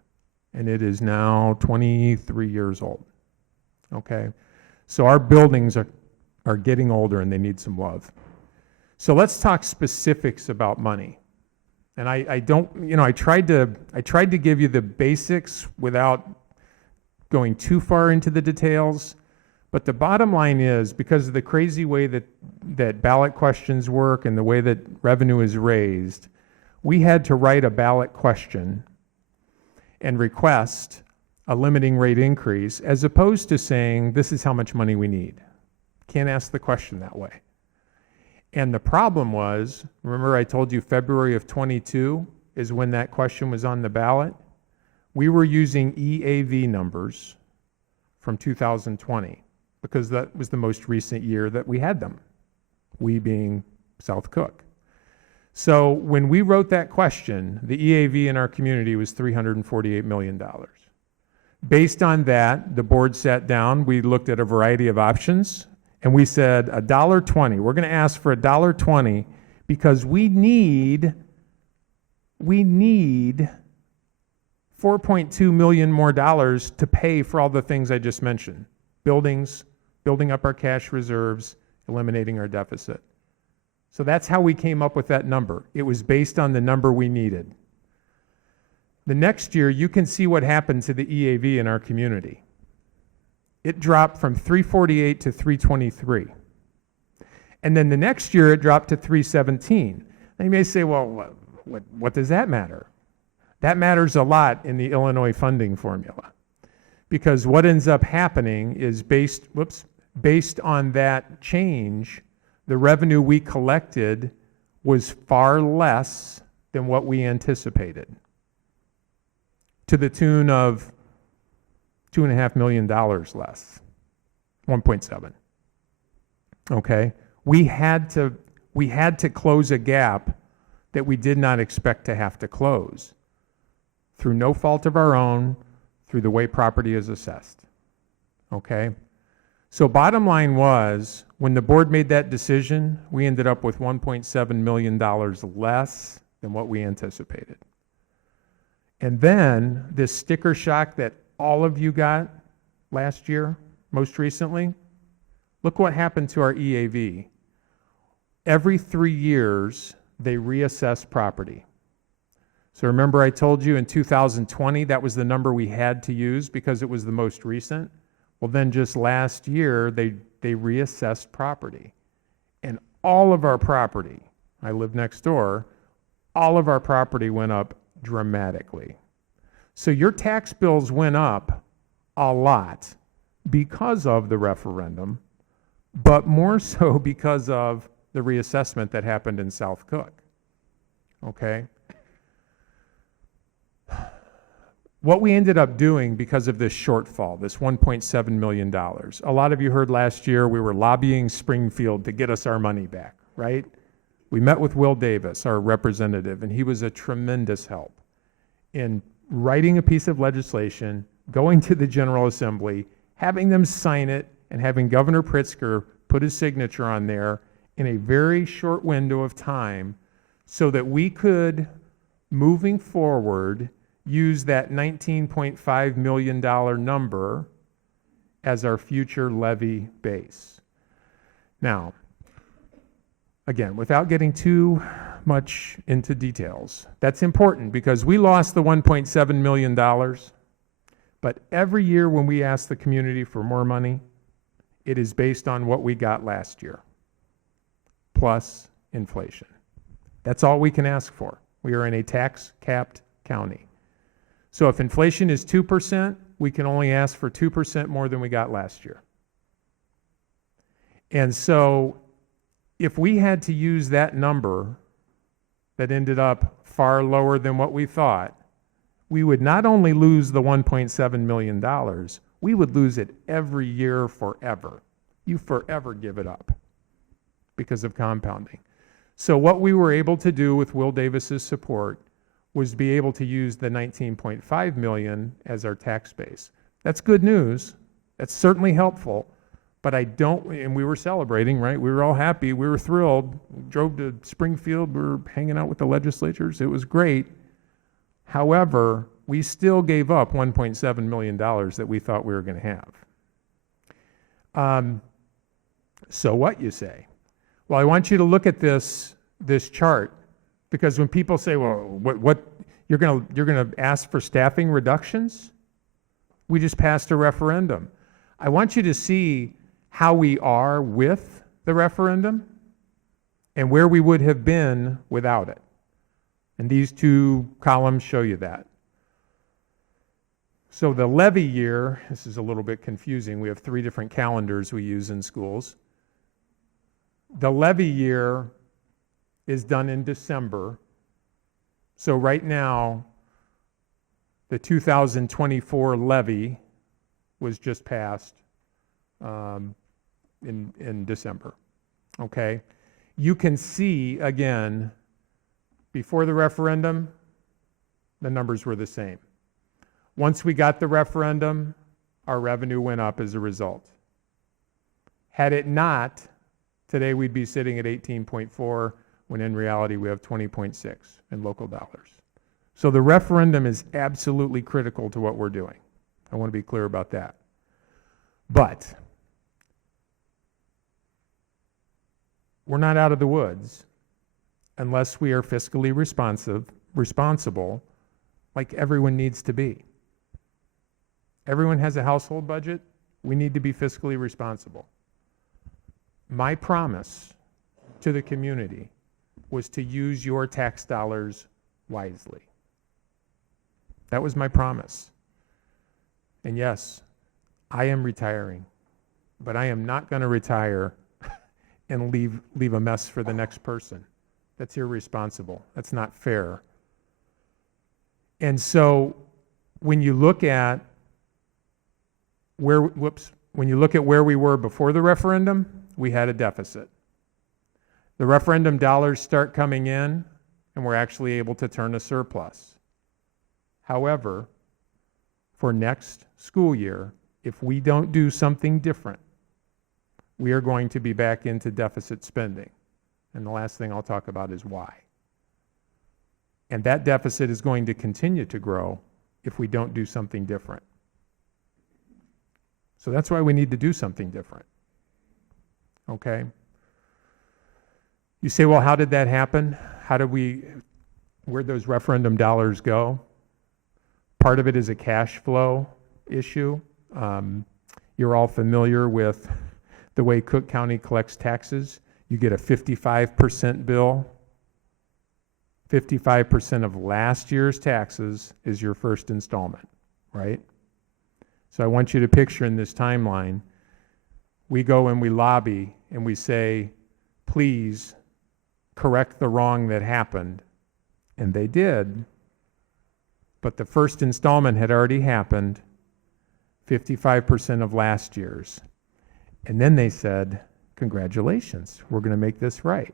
And it is now 23 years old. Okay? So our buildings are getting older and they need some love. So let's talk specifics about money. And I don't, I tried to give you the basics without going too far into the details. But the bottom line is, because of the crazy way that ballot questions work and the way that revenue is raised, we had to write a ballot question and request a limiting rate increase, as opposed to saying, this is how much money we need. Can't ask the question that way. And the problem was, remember I told you February of 22 is when that question was on the ballot? We were using EAV numbers from 2020 because that was the most recent year that we had them, we being South Cook. So when we wrote that question, the EAV in our community was $348 million. Based on that, the board sat down, we looked at a variety of options, and we said $1.20. We're going to ask for $1.20 because we need 4.2 million more dollars to pay for all the things I just mentioned. Buildings, building up our cash reserves, eliminating our deficit. So that's how we came up with that number. It was based on the number we needed. The next year, you can see what happened to the EAV in our community. It dropped from 348 to 323. And then the next year, it dropped to 317. Now you may say, well, what does that matter? That matters a lot in the Illinois funding formula. Because what ends up happening is based on that change, the revenue we collected was far less than what we anticipated, to the tune of $2.5 million less, 1.7. Okay? We had to close a gap that we did not expect to have to close through no fault of our own, through the way property is assessed. Okay? So bottom line was, when the board made that decision, we ended up with $1.7 million less than what we anticipated. And then this sticker shock that all of you got last year, most recently, look what happened to our EAV. Every 3 years, they reassess property. So remember I told you in 2020, that was the number we had to use because it was the most recent? Well, then just last year, they reassessed property. And all of our property, I live next door, all of our property went up dramatically. So your tax bills went up a lot because of the referendum, but more so because of the reassessment that happened in South Cook. Okay? What we ended up doing because of this shortfall, this $1.7 million, a lot of you heard last year we were lobbying Springfield to get us our money back, right? We met with Will Davis, our representative, and he was a tremendous help in writing a piece of legislation, going to the General Assembly, having them sign it, and having Governor Pritzker put his signature on there in a very short window of time so that we could, moving forward, use that $19.5 million number as our future levy base. Now, again, without getting too much into details, that's important because we lost the $1.7 million, but every year when we ask the community for more money, it is based on what we got last year, plus inflation. That's all we can ask for. We are in a tax-capped county. So if inflation is 2%, we can only ask for 2% more than we got last year. And so if we had to use that number that ended up far lower than what we thought, we would not only lose the $1.7 million, we would lose it every year forever. You forever give it up because of compounding. So what we were able to do with Will Davis's support was be able to use the $19.5 million as our tax base. That's good news. That's certainly helpful, But I don't, and we were celebrating, right? We were all happy. We were thrilled. Drove to Springfield. We were hanging out with the legislatures. It was great. However, we still gave up $1.7 million that we thought we were going to have. So what, you say? Well, I want you to look at this chart, because when people say, well, what you're going to ask for staffing reductions? We just passed a referendum. I want you to see how we are with the referendum and where we would have been without it. And these two columns show you that. So the levy year, this is a little bit confusing. We have 3 different calendars we use in schools. The levy year is done in December. So right now, the 2024 levy was just passed in December. Okay? You can see, again, before the referendum, the numbers were the same. Once we got the referendum, our revenue went up as a result. Had it not, today we'd be sitting at 18.4, when in reality we have 20.6 in local dollars. So the referendum is absolutely critical to what we're doing. I want to be clear about that. But we're not out of the woods unless we are fiscally responsible, like everyone needs to be. Everyone has a household budget. We need to be fiscally responsible. My promise to the community was to use your tax dollars wisely. That was my promise. And yes, I am retiring, but I am not going to retire and leave a mess for the next person. That's irresponsible. That's not fair. And so when you look at where we were before the referendum, we had a deficit. The referendum dollars start coming in, and we're actually able to turn a surplus. However, for next school year, if we don't do something different, we are going to be back into deficit spending. And the last thing I'll talk about is why. And that deficit is going to continue to grow if we don't do something different. So that's why we need to do something different. Okay? You say, well, how did that happen? Where'd those referendum dollars go? Part of it is a cash flow issue. You're all familiar with the way Cook County collects taxes. You get a 55% bill. 55% of last year's taxes is your first installment, right? So I want you to picture in this timeline, we go and we lobby and we say, please correct the wrong that happened. And they did. But the first installment had already happened, 55% of last year's. And then they said, congratulations, we're going to make this right.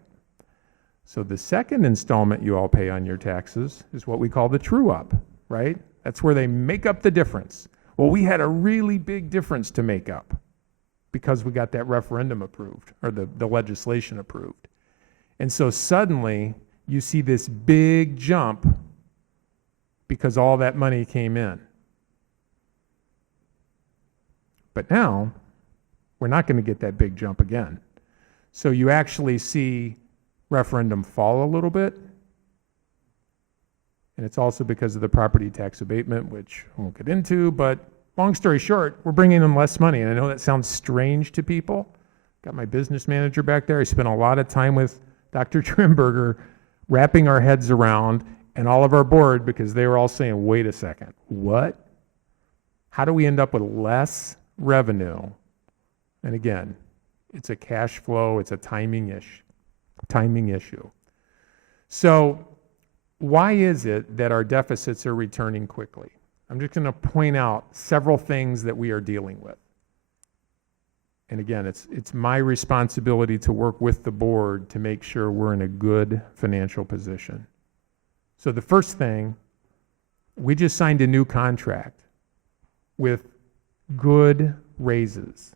So the second installment you all pay on your taxes is what we call the true-up, right? That's where they make up the difference. Well, we had a really big difference to make up because we got that referendum approved, or the legislation approved. And so suddenly, you see this big jump because all that money came in. But now, we're not going to get that big jump again. So you actually see referendum fall a little bit. And it's also because of the property tax abatement, which I won't get into, but long story short, we're bringing in less money. And I know that sounds strange to people. Got my business manager back there. I spent a lot of time with Dr. Trimberger wrapping our heads around, and all of our board, because they were all saying, wait a second, what? How do we end up with less revenue? And again, it's a cash flow, it's a timing issue. So why is it that our deficits are returning quickly? I'm just going to point out several things that we are dealing with. And again, it's my responsibility to work with the board to make sure we're in a good financial position. So the first thing, we just signed a new contract with good raises.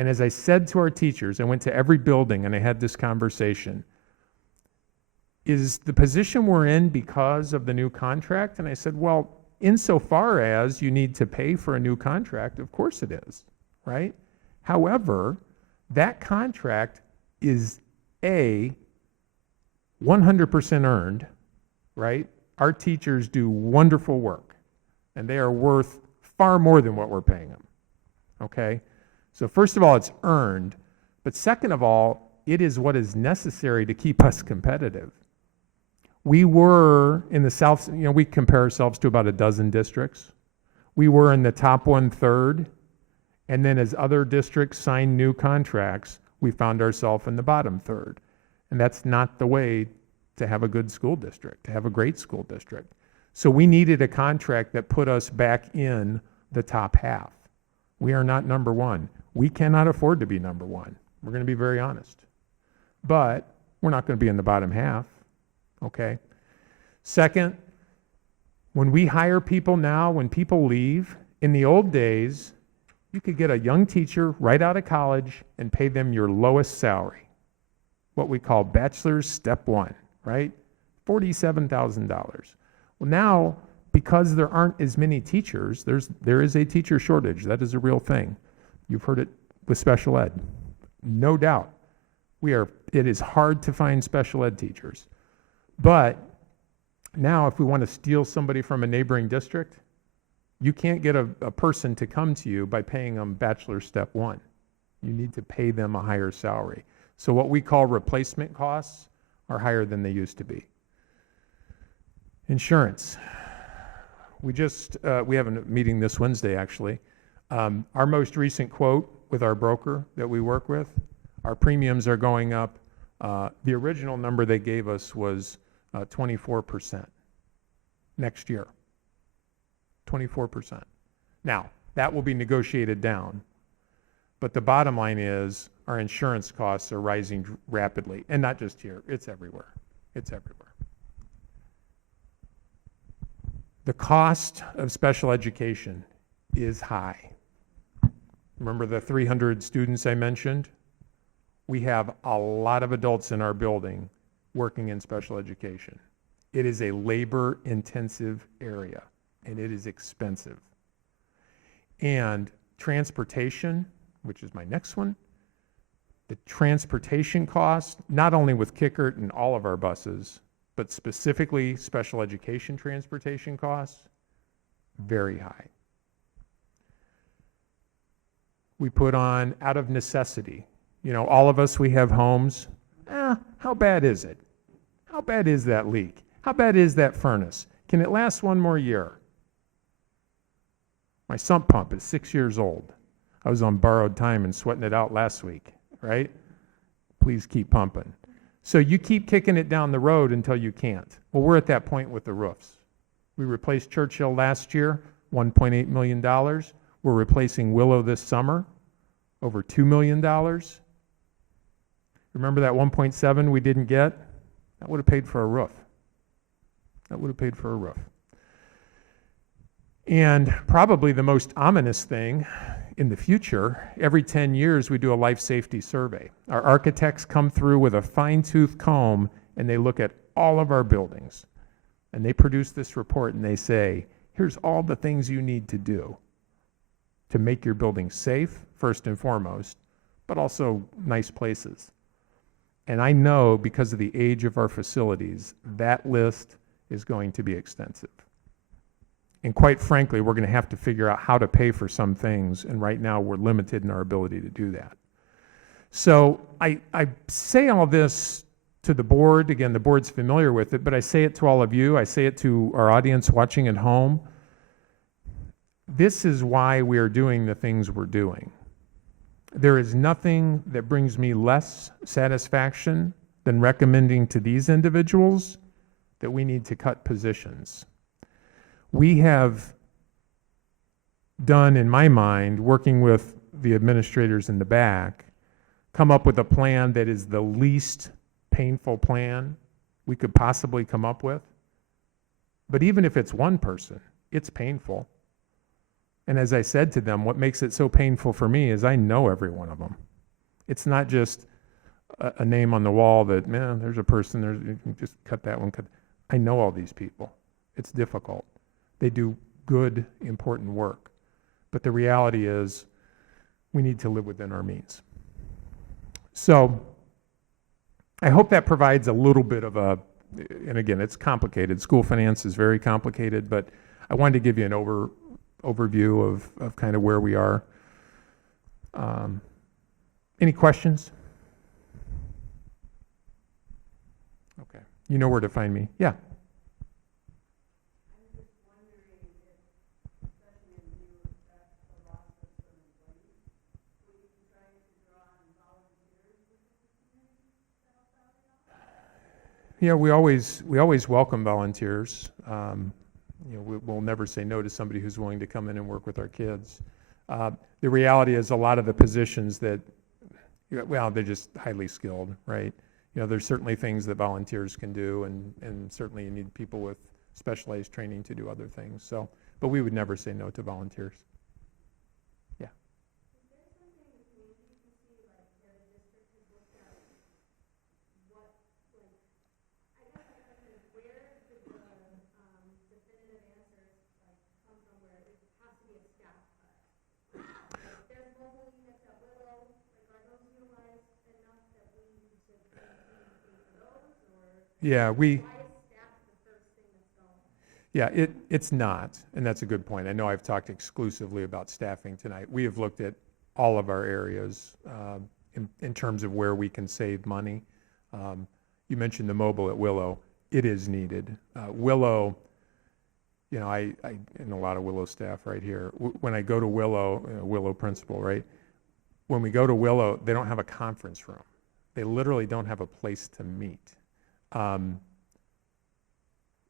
And as I said to our teachers, I went to every building and I had this conversation. Is the position we're in because of the new contract? And I said, well, insofar as you need to pay for a new contract, of course it is, right? However, that contract is 100% earned, right? Our teachers do wonderful work, and they are worth far more than what we're paying them, okay? So first of all, it's earned, but second of all, it is what is necessary to keep us competitive. We were in the South, we compare ourselves to about a dozen districts. We were in the top 1/3, and then as other districts signed new contracts, we found ourselves in the bottom third. And that's not the way to have a good school district, to have a great school district. So we needed a contract that put us back in the top half. We are not number one. We cannot afford to be number one. We're going to be very honest. But we're not going to be in the bottom half, okay? Second, when we hire people now, when people leave, in the old days, you could get a young teacher right out of college and pay them your lowest salary, what we call bachelor's step one, right? $47,000. Well, now, because there aren't as many teachers, there is a teacher shortage. That is a real thing. You've heard it with special ed. No doubt. It is hard to find special ed teachers. But now if we want to steal somebody from a neighboring district, you can't get a person to come to you by paying them bachelor step one. You need to pay them a higher salary. So what we call replacement costs are higher than they used to be. Insurance. We have a meeting this Wednesday, actually. Our most recent quote with our broker that we work with, our premiums are going up. The original number they gave us was 24% next year. 24%. Now, that will be negotiated down. But the bottom line is our insurance costs are rising rapidly. And not just here, it's everywhere. It's everywhere. The cost of special education is high. Remember the 300 students I mentioned? We have a lot of adults in our building working in special education. It is a labor-intensive area, and it is expensive. And transportation, which is my next one, the transportation cost, not only with Kickert and all of our buses, but specifically special education transportation costs, very high. We put on out of necessity. All of us, we have homes. How bad is it? How bad is that leak? How bad is that furnace? Can it last one more year? My sump pump is 6 years old. I was on borrowed time and sweating it out last week, right? Please keep pumping. So you keep kicking it down the road until you can't. Well, we're at that point with the roofs. We replaced Churchill last year, $1.8 million. We're replacing Willow this summer, over $2 million. Remember that 1.7 we didn't get? That would have paid for a roof. That would have paid for a roof. And probably the most ominous thing in the future, every 10 years we do a life safety survey. Our architects come through with a fine-tooth comb and they look at all of our buildings. And they produce this report and they say, here's all the things you need to do to make your building safe, first and foremost, but also nice places. And I know because of the age of our facilities, that list is going to be extensive. And quite frankly, we're going to have to figure out how to pay for some things, and right now we're limited in our ability to do that. So I say all this to the board. Again, the board's familiar with it, but I say it to all of you. I say it to our audience watching at home. This is why we are doing the things we're doing. There is nothing that brings me less satisfaction than recommending to these individuals that we need to cut positions. We have done, in my mind, working with the administrators in the back, come up with a plan that is the least painful plan we could possibly come up with. But even if it's one person, it's painful. And as I said to them, what makes it so painful for me is I know every one of them. It's not just a name on the wall that, man, there's a person, you can just cut that one. I know all these people. It's difficult. They do good, important work. But the reality is we need to live within our means. So I hope that provides a little bit of and again, it's complicated. School finance is very complicated, but I wanted to give you an overview of kind of where we are. Any questions? Okay. You know where to find me. Yeah. Yeah, we always welcome volunteers. We'll never say no to somebody who's willing to come in and work with our kids. The reality is a lot of the positions that, well, they're just highly skilled, right? There's certainly things that volunteers can do, and certainly you need people with specialized training to do other things. So, but we would never say no to volunteers. Yeah. Yeah, it's not, and that's a good point. I know I've talked exclusively about staffing tonight. We have looked at all of our areas in terms of where we can save money. You mentioned the mobile at Willow. It is needed. Willow, I and a lot of Willow staff right here. When I go to Willow, Willow principal, right? When we go to Willow, they don't have a conference room. They literally don't have a place to meet.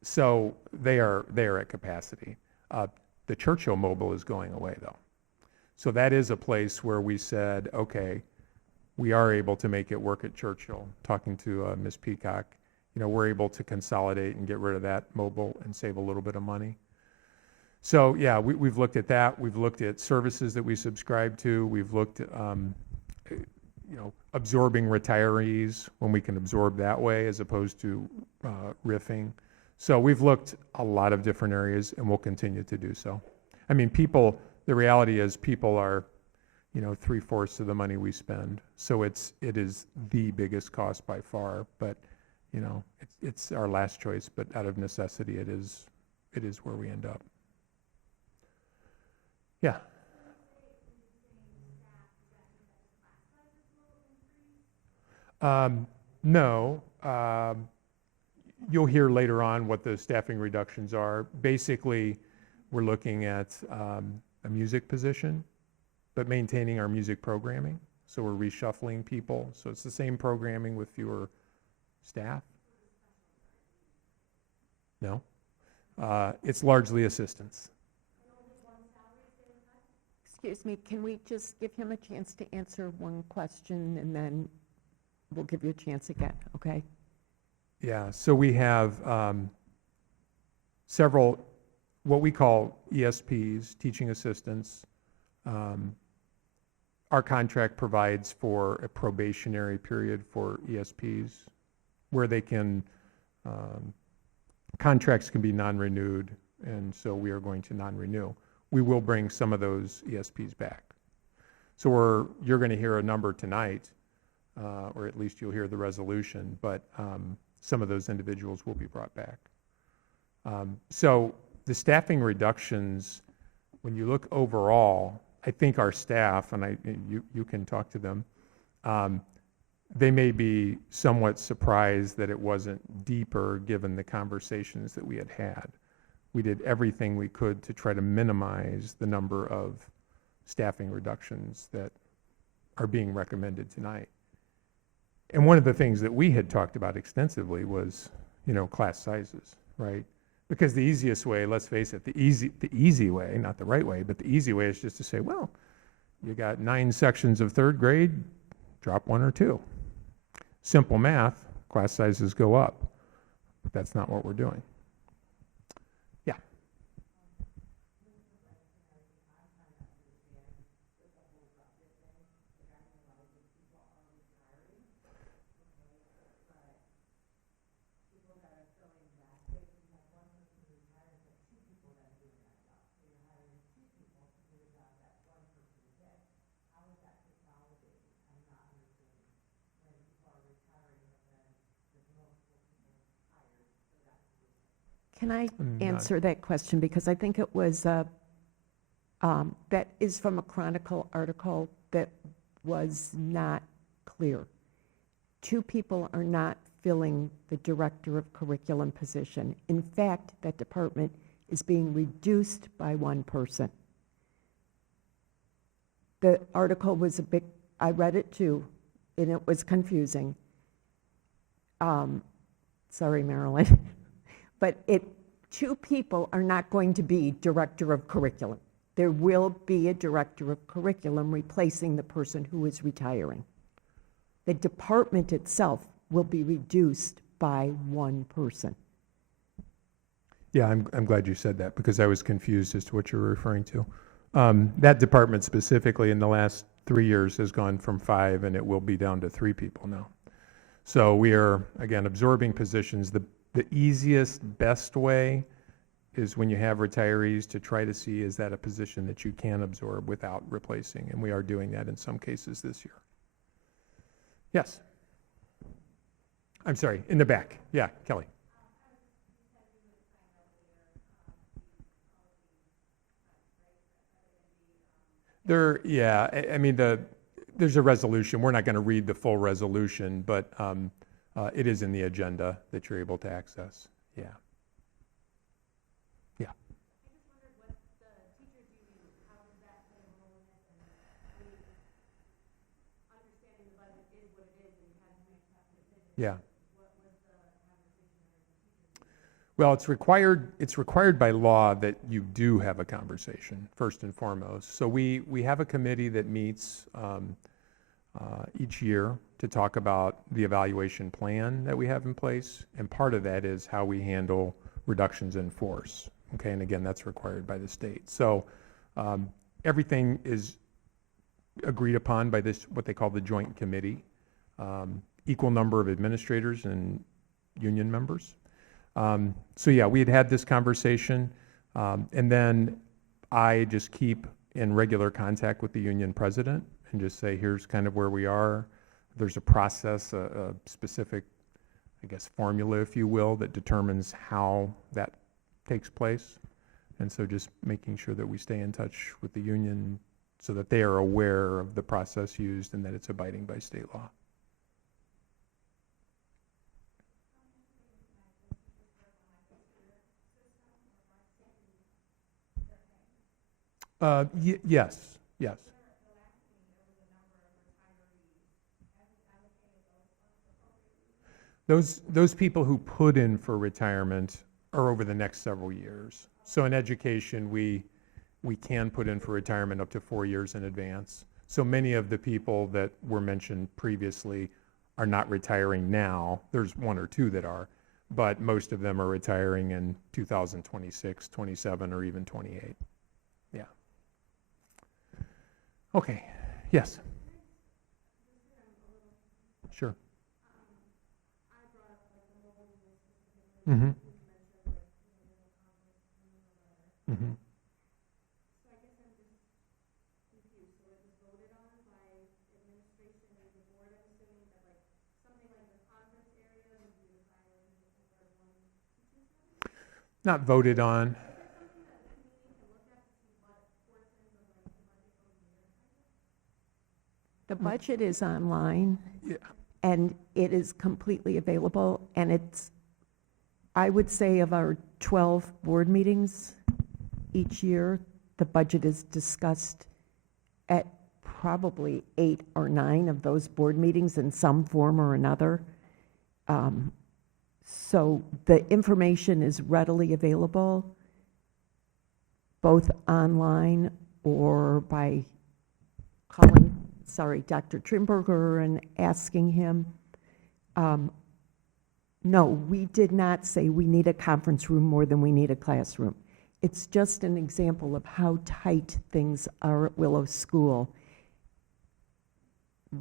So they are at capacity. The Churchill Mobile is going away, though. So that is a place where we said, okay, we are able to make it work at Churchill. Talking to Ms. Peacock, we're able to consolidate and get rid of that mobile and save a little bit of money. So yeah, we've looked at that. We've looked at services that we subscribe to. We've looked at absorbing retirees when we can absorb that way as opposed to riffing. So we've looked a lot of different areas, and we'll continue to do so. I mean, the reality is people are, 3/4 of the money we spend. So it is the biggest cost by far, but, it's our last choice, but out of necessity, it is where we end up. Yeah. No. You'll hear later on what the staffing reductions are. Basically, we're looking at a music position, but maintaining our music programming. So we're reshuffling people. So it's the same programming with fewer staff. No. It's largely assistants. Excuse me, can we just give him a chance to answer one question, and then we'll give you a chance again, okay? Yeah, so we have several, what we call ESPs, teaching assistants. Our contract provides for a probationary period for ESPs where they can, contracts can be non-renewed, and so we are going to non-renew. We will bring some of those ESPs back. So you're going to hear a number tonight, or at least you'll hear the resolution, but some of those individuals will be brought back. So the staffing reductions, when you look overall, I think our staff, and you can talk to them, they may be somewhat surprised that it wasn't deeper given the conversations that we had had. We did everything we could to try to minimize the number of staffing reductions that are being recommended tonight. And one of the things that we had talked about extensively was, class sizes, right? Because the easiest way, let's face it, the easy way, not the right way, but the easy way is just to say, well, you got 9 sections of 3rd grade, drop 1 or 2. Simple math, class sizes go up. But that's not what we're doing. Yeah. Can I not- answer that question? Because I think it was, that is from a Chronicle article that was not clear. 2 people are not filling the director of curriculum position. In fact, that department is being reduced by 1 person. The article was a bit, I read it too, and it was confusing. Sorry, Marilyn. But 2 people are not going to be director of curriculum. There will be a director of curriculum replacing the person who is retiring. The department itself will be reduced by 1 person. Yeah, I'm glad you said that because I was confused as to what you're referring to. That department specifically in the last 3 years has gone from 5 and it will be down to 3 people now. So we are, again, absorbing positions. The easiest, best way is when you have retirees to try to see is that a position that you can absorb without replacing, and we are doing that in some cases this year. Yes. I'm sorry, in the back. Yeah, Kelly. I mean, there's a resolution. We're not going to read the full resolution, but it is in the agenda that you're able to access. Yeah. Yeah. Yeah. Well, it's required by law that you do have a conversation, first and foremost. So we have a committee that meets each year to talk about the evaluation plan that we have in place, and part of that is how we handle reductions in force. Okay, and again, that's required by the state. So everything is agreed upon by this, what they call the joint committee, equal number of administrators and union members. So yeah, we had this conversation, and then I just keep in regular contact with the union president and just say, here's kind of where we are. There's a process, a specific, I guess, formula, if you will, that determines how that takes place. And so just making sure that we stay in touch with the union so that they are aware of the process used and that it's abiding by state law. Yes. Those people who put in for retirement are over the next several years. So in education, we can put in for retirement up to 4 years in advance. So many of the people that were mentioned previously are not retiring now. There's 1 or 2 that are, but most of them are retiring in 2026, 27, or even 28. Yeah. Okay. Yes. Sure. Mm-hmm. Mm-hmm. Not voted on. The budget is online. Yeah. And it is completely available, and it's, I would say, of our 12 board meetings each year, the budget is discussed at probably 8 or 9 of those board meetings in some form or another. So the information is readily available, both online or by calling, Dr. Trimberger and asking him. No, we did not say we need a conference room more than we need a classroom. It's just an example of how tight things are at Willow School.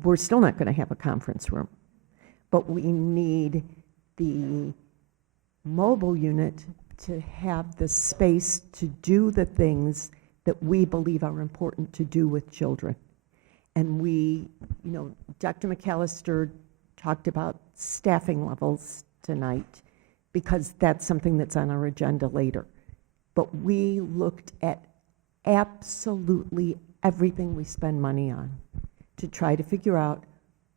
We're still not going to have a conference room, but we need the mobile unit to have the space to do the things that we believe are important to do with children. And Dr. McAllister talked about staffing levels tonight. because that's something that's on our agenda later. But we looked at absolutely everything we spend money on to try to figure out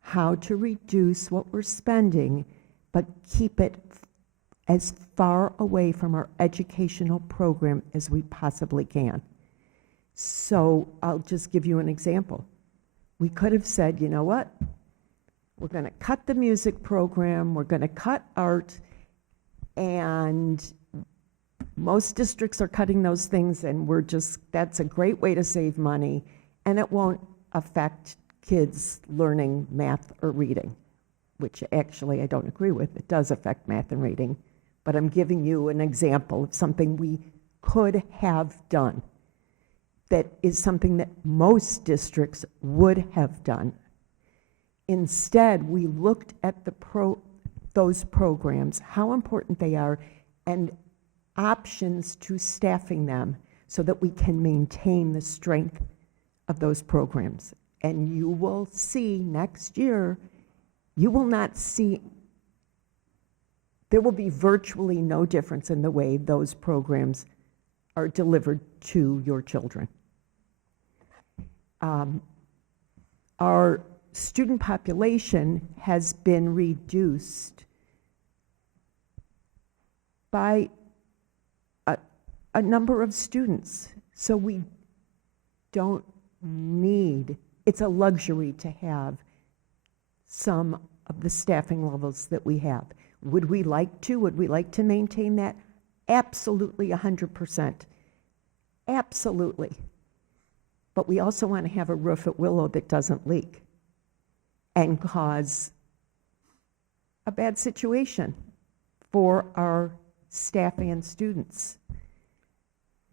how to reduce what we're spending, but keep it as far away from our educational program as we possibly can. So I'll just give you an example. We could have said, you know what? We're going to cut the music program, we're going to cut art, and most districts are cutting those things, and that's a great way to save money, and it won't affect kids learning math or reading, which actually I don't agree with. It does affect math and reading, but I'm giving you an example of something we could have done that is something that most districts would have done. Instead, we looked at those programs, how important they are, and options to staffing them so that we can maintain the strength of those programs. And you will see next year, you will not see, there will be virtually no difference in the way those programs are delivered to your children. Our student population has been reduced by a number of students. So we don't need, it's a luxury to have some of the staffing levels that we have. Would we like to maintain that? Absolutely, 100%. Absolutely. But we also want to have a roof at Willow that doesn't leak and cause a bad situation for our staff and students.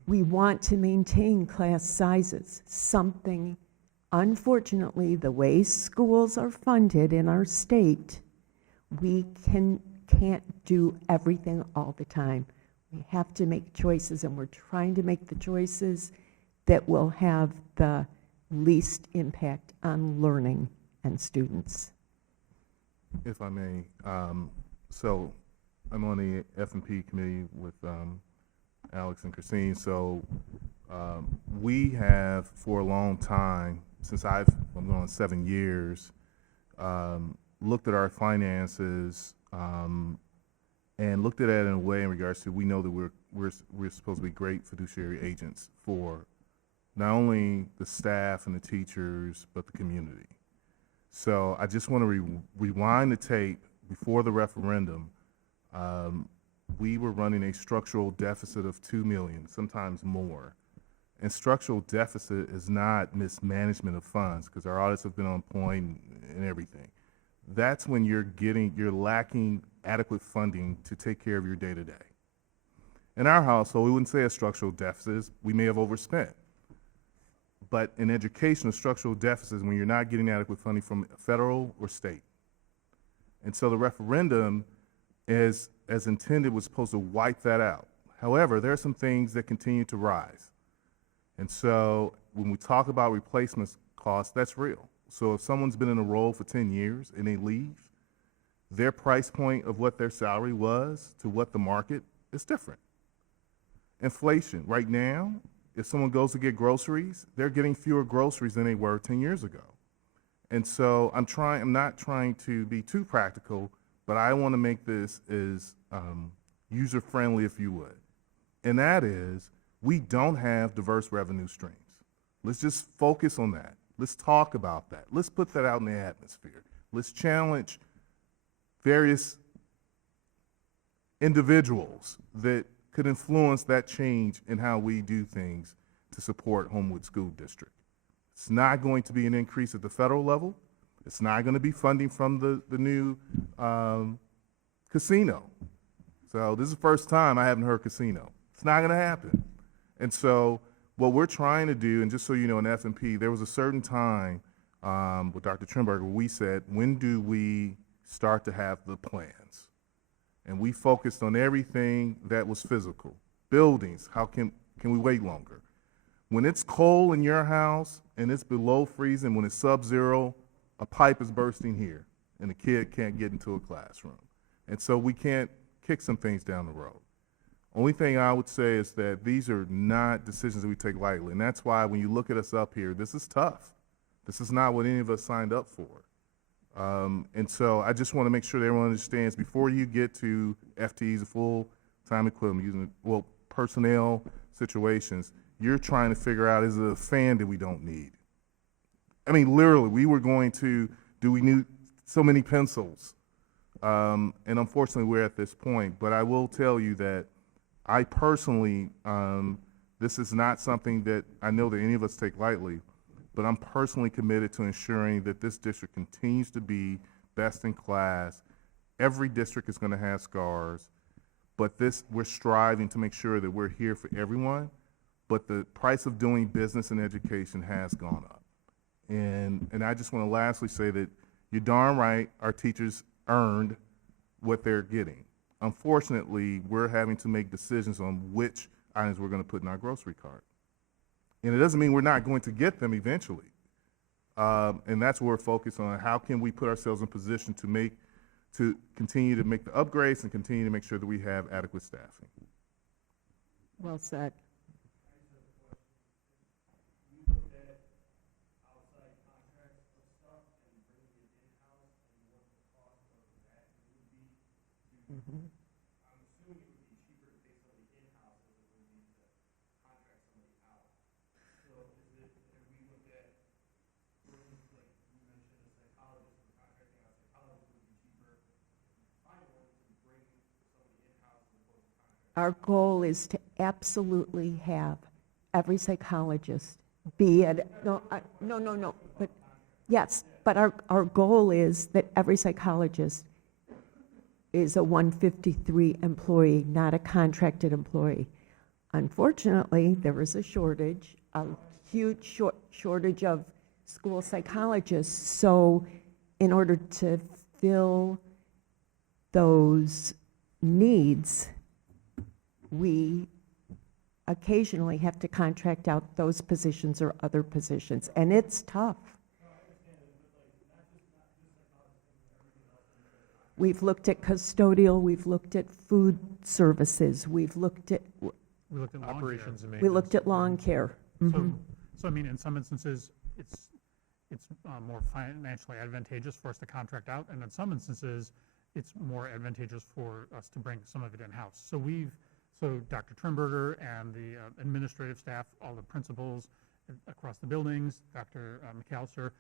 We want to maintain class sizes, something, unfortunately, the way schools are funded in our state, we can't do everything all the time. We have to make choices, and we're trying to make the choices that will have the least impact on learning and students. If I may, so I'm on the F&P committee with Alex and Christine. So we have, for a long time, since I'm going on 7 years, looked at our finances and looked at it in a way in regards to, we know that we're supposed to be great fiduciary agents for not only the staff and the teachers, but the community. So I just want to rewind the tape. Before the referendum, we were running a structural deficit of $2 million, sometimes more. And structural deficit is not mismanagement of funds, because our audits have been on point and everything. That's when you're lacking adequate funding to take care of your day-to-day. In our household, we wouldn't say a structural deficit. We may have overspent. But in education, a structural deficit is when you're not getting adequate funding from federal or state. And so the referendum, as intended, was supposed to wipe that out. However, there are some things that continue to rise. And so when we talk about replacement costs, that's real. So if someone's been in a role for 10 years and they leave, their price point of what their salary was to what the market is different. Inflation, right now, if someone goes to get groceries, they're getting fewer groceries than they were 10 years ago. And so I'm not trying to be too practical, but I want to make this as user-friendly, if you would. And that is, we don't have diverse revenue streams. Let's just focus on that. Let's talk about that. Let's put that out in the atmosphere. Let's challenge various individuals that could influence that change in how we do things to support Homewood School District. It's not going to be an increase at the federal level. It's not going to be funding from the new casino. So this is the first time I haven't heard casino. It's not going to happen. And so what we're trying to do, and just so you know, in F&P, there was a certain time with Dr. Trimberger where we said, when do we start to have the plans? And we focused on everything that was physical. Buildings, how can we wait longer? When it's cold in your house and it's below freezing, when it's sub-zero, a pipe is bursting here and the kid can't get into a classroom. And so we can't kick some things down the road. Only thing I would say is that these are not decisions that we take lightly, and that's why when you look at us up here, this is tough. This is not what any of us signed up for. And so I just want to make sure that everyone understands before you get to FTEs, full-time equivalent, personnel situations, you're trying to figure out, is it a fan that we don't need? I mean, literally, we were going to, do we need so many pencils? And unfortunately, we're at this point. But I will tell you that I personally, this is not something that I know that any of us take lightly, but I'm personally committed to ensuring that this district continues to be best in class. Every district is going to have scars, but we're striving to make sure that we're here for everyone, but the price of doing business and education has gone up. And I just want to lastly say that you're darn right, our teachers earned what they're getting. Unfortunately, we're having to make decisions on which items we're going to put in our grocery cart. And it doesn't mean we're not going to get them eventually. And that's what we're focused on. How can we put ourselves in position to continue to make the upgrades and continue to make sure that we have adequate staffing? Well said. Mhm. Our goal is to absolutely have every psychologist be at, no, but yes, but our goal is that every psychologist is a 153 employee, not a contracted employee. Unfortunately, there is a shortage, a huge shortage of school psychologists. So in order to fill those needs, we occasionally have to contract out those positions or other positions, and it's tough. We've looked at custodial, we've looked at food services, we've looked at We looked at lawn care. Operations and we maintenance. looked at lawn care. Mhm. So I mean, in some instances, it's more financially advantageous for us to contract out, and in some instances, it's more advantageous for us to bring some of it in-house. So Dr. Trimberger and the administrative staff, all the principals across the buildings, Dr. McAllister,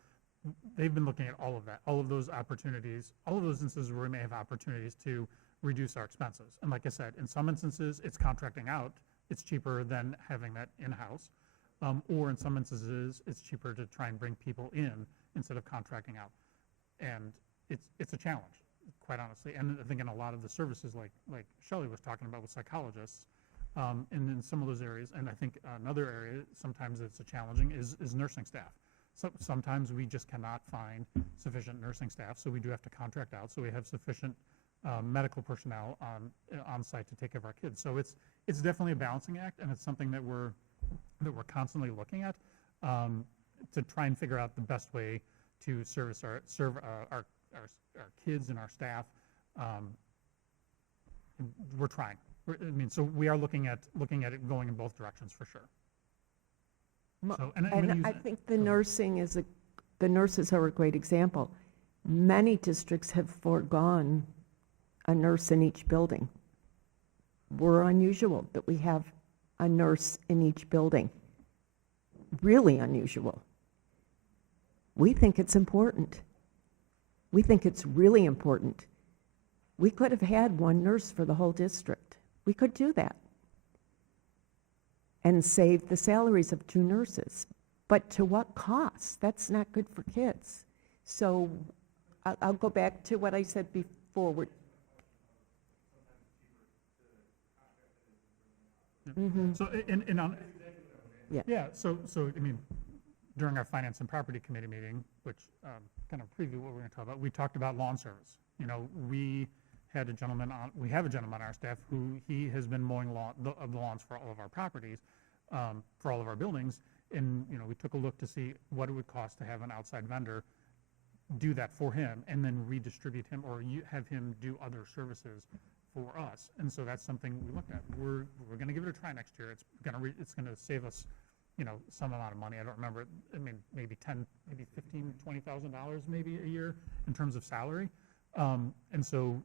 they've been looking at all of that, all of those opportunities, all of those instances where we may have opportunities to reduce our expenses. And like I said, in some instances, it's contracting out. It's cheaper than having that in-house. Or in some instances, it's cheaper to try and bring people in instead of contracting out. And it's a challenge, quite honestly. And I think in a lot of the services, like Shelley was talking about with psychologists, and in some of those areas, and I think another area sometimes it's challenging is nursing staff. So sometimes we just cannot find sufficient nursing staff, so we do have to contract out. So we have sufficient medical personnel on site to take care of our kids. So it's definitely a balancing act, and it's something that we're constantly looking at to try and figure out the best way to serve our kids and our staff. We're trying. So we are looking at it going in both directions for sure. So, and I think the nurses are a great example. Many districts have foregone a nurse in each building. We're unusual that we have a nurse in each building. Really unusual. We think it's important. We think it's really important. We could have had one nurse for the whole district. We could do that and save the salaries of 2 nurses. But to what cost? That's not good for kids. So I'll go back to what I said before. Mm-hmm. So so I mean, during our Finance and Property Committee meeting, which kind of previewed what we're going to talk about, we talked about lawn service. We have a gentleman on our staff who he has been mowing the lawns for all of our properties, for all of our buildings, and we took a look to see what it would cost to have an outside vendor do that for him, and then redistribute him or have him do other services for us. And so that's something we looked at. We're going to give it a try next year. It's going to save us, some amount of money. I don't remember. I mean, maybe $15,000, $20,000 maybe a year in terms of salary. And so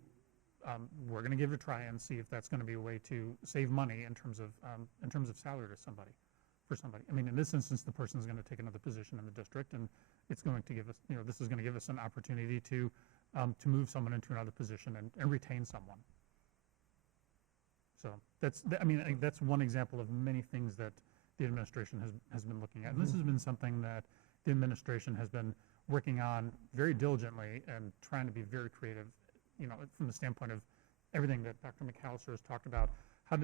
we're going to give it a try and see if that's going to be a way to save money in terms of salary to somebody. For somebody. I mean, in this instance, the person is going to take another position in the district, and it's going to give us, this is going to give us an opportunity to move someone into another position and retain someone. So I think that's one example of many things that the administration has been looking at. And this has been something that the administration has been working on very diligently and trying to be very creative, from the standpoint of everything that Dr. McAllister has talked about, how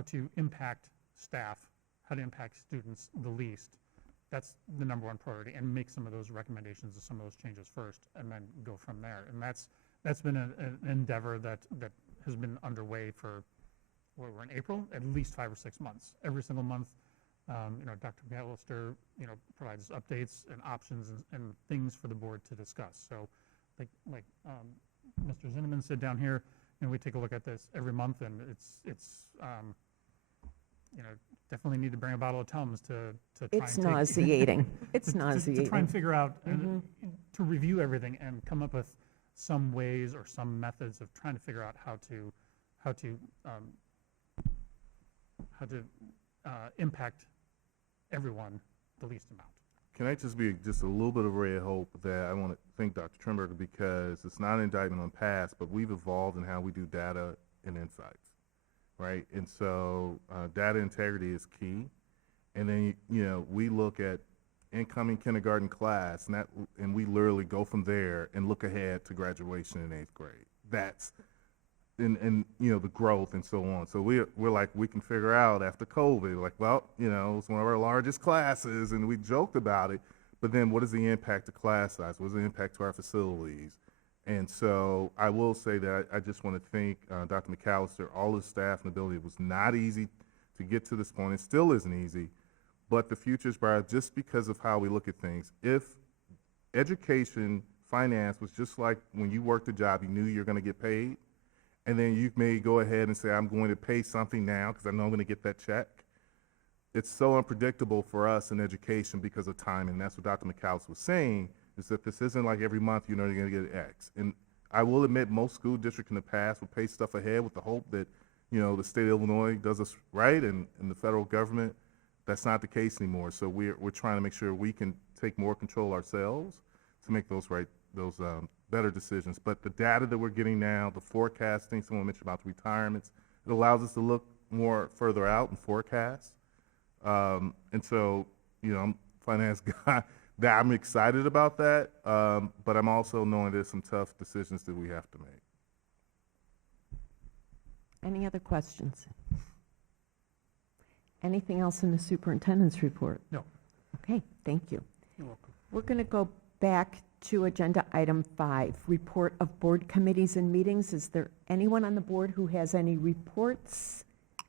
to impact staff, how to impact students the least. That's the number one priority, and make some of those recommendations and some of those changes first, and then go from there. And that's been an endeavor that has been underway for, we're in April, at least 5 or 6 months. Every single month, Dr. McAllister, provides updates and options and things for the board to discuss. So, like Mr. Zinnemann said down here, we take a look at this every month, and it's definitely need to bring a bottle of Tums to try It's and take nauseating. It's to nauseating. try and figure out, to review everything and come up with some ways or some methods of trying to figure out how to impact everyone the least amount. Can I just be just a little bit of a ray of hope that I want to thank Dr. Trimberger, because it's not an indictment on past, but we've evolved in how we do data and insights. Right, and so data integrity is key, and then we look at incoming kindergarten class, and we literally go from there and look ahead to graduation in 8th grade. That's and the growth and so on. So we're like, we can figure out after COVID, like, well, it's one of our largest classes, and we joked about it, but then what is the impact to class size? What is the impact to our facilities? And so I will say that I just want to thank Dr. McAllister, all his staff and ability. It was not easy to get to this point. It still isn't easy, but the future is bright just because of how we look at things. If education, finance was just like when you worked a job, you knew you're going to get paid, and then you may go ahead and say, I'm going to pay something now because I know I'm going to get that check. It's so unpredictable for us in education because of timing. That's what Dr. McAllister was saying, is that this isn't like every month you're going to get X. And I will admit most school districts in the past will pay stuff ahead with the hope that, the state of Illinois does us right, and the federal government, that's not the case anymore. So we're trying to make sure we can take more control ourselves to make those better decisions. But the data that we're getting now, the forecasting, someone mentioned about the retirements, it allows us to look more further out and forecast. And so, I'm a finance guy. That I'm excited about that, but I'm also knowing there's some tough decisions that we have to make. Any other questions? Anything else in the superintendent's report? No. Okay, thank you. You're welcome. We're going to go back to agenda item 5, report of board committees and meetings. Is there anyone on the board who has any reports?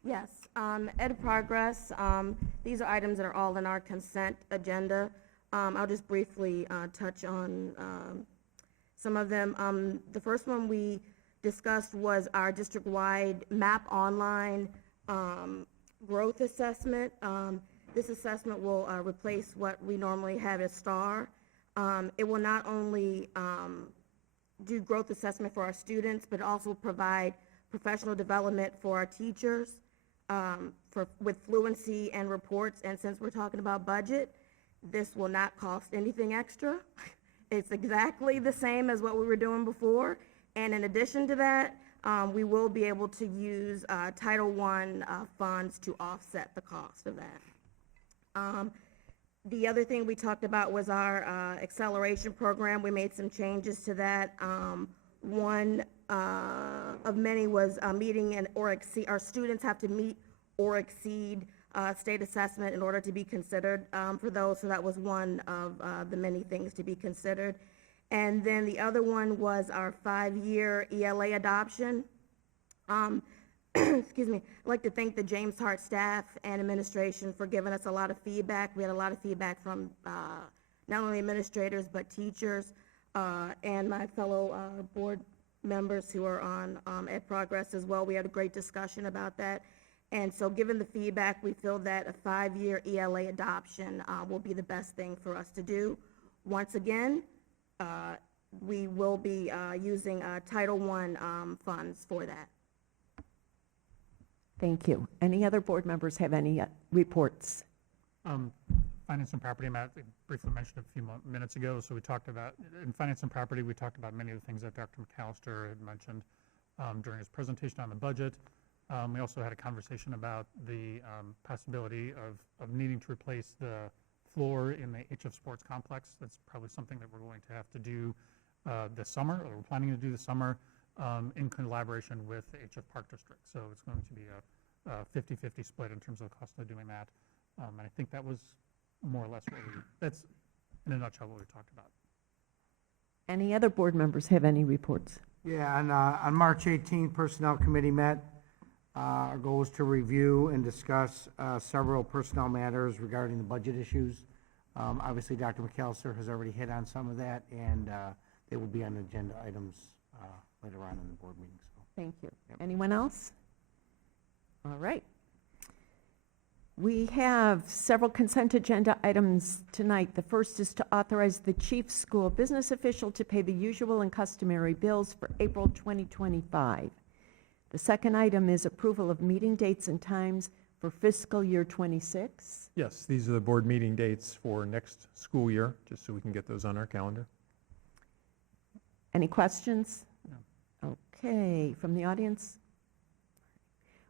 Yes, Ed Progress, these are items that are all in our consent agenda. I'll just briefly touch on some of them. The first one we discussed was our district-wide MAP online growth assessment. This assessment will replace what we normally have as STAR. It will not only do growth assessment for our students, but also provide professional development for our teachers with fluency and reports. And since we're talking about budget, this will not cost anything extra. It's exactly the same as what we were doing before. And in addition to that, we will be able to use Title I funds to offset the cost of that. The other thing we talked about was our acceleration program. We made some changes to that. One of many was meeting or exceed, our students have to meet or exceed state assessment in order to be considered for those. So that was one of the many things to be considered. And then the other one was our 5-year ELA adoption. Excuse me. I'd like to thank the James Hart staff and administration for giving us a lot of feedback. We had a lot of feedback from not only administrators but teachers and my fellow board members who are on Ed Progress as well. We had a great discussion about that. And so given the feedback, we feel that a 5-year ELA adoption will be the best thing for us to do. Once again, we will be using Title I funds for that. Thank you. Any other board members have any reports? Finance and property, Matt briefly mentioned a few minutes ago. So we talked about, in finance and property, we talked about many of the things that Dr. McAllister had mentioned during his presentation on the budget. We also had a conversation about the possibility of needing to replace the floor in the HF Sports Complex. That's probably something that we're going to have to do this summer, or we're planning to do this summer, in collaboration with the HF Park District. So it's going to be a 50-50 split in terms of the cost of doing that. And I think that was more or less that's in a nutshell what we talked about. Any other board members have any reports? Yeah, on March 18th, Personnel Committee met. Our goal was to review and discuss several personnel matters regarding the budget issues. Obviously, Dr. McAllister has already hit on some of that, and they will be on agenda items later on in the board meeting. So. Thank you. Yep. Anyone else? All right. We have several consent agenda items tonight. The first is to authorize the chief school business official to pay the usual and customary bills for April 2025. The second item is approval of meeting dates and times for fiscal year 26. Yes, these are the board meeting dates for next school year, just so we can get those on our calendar. Any questions? No. Okay, from the audience?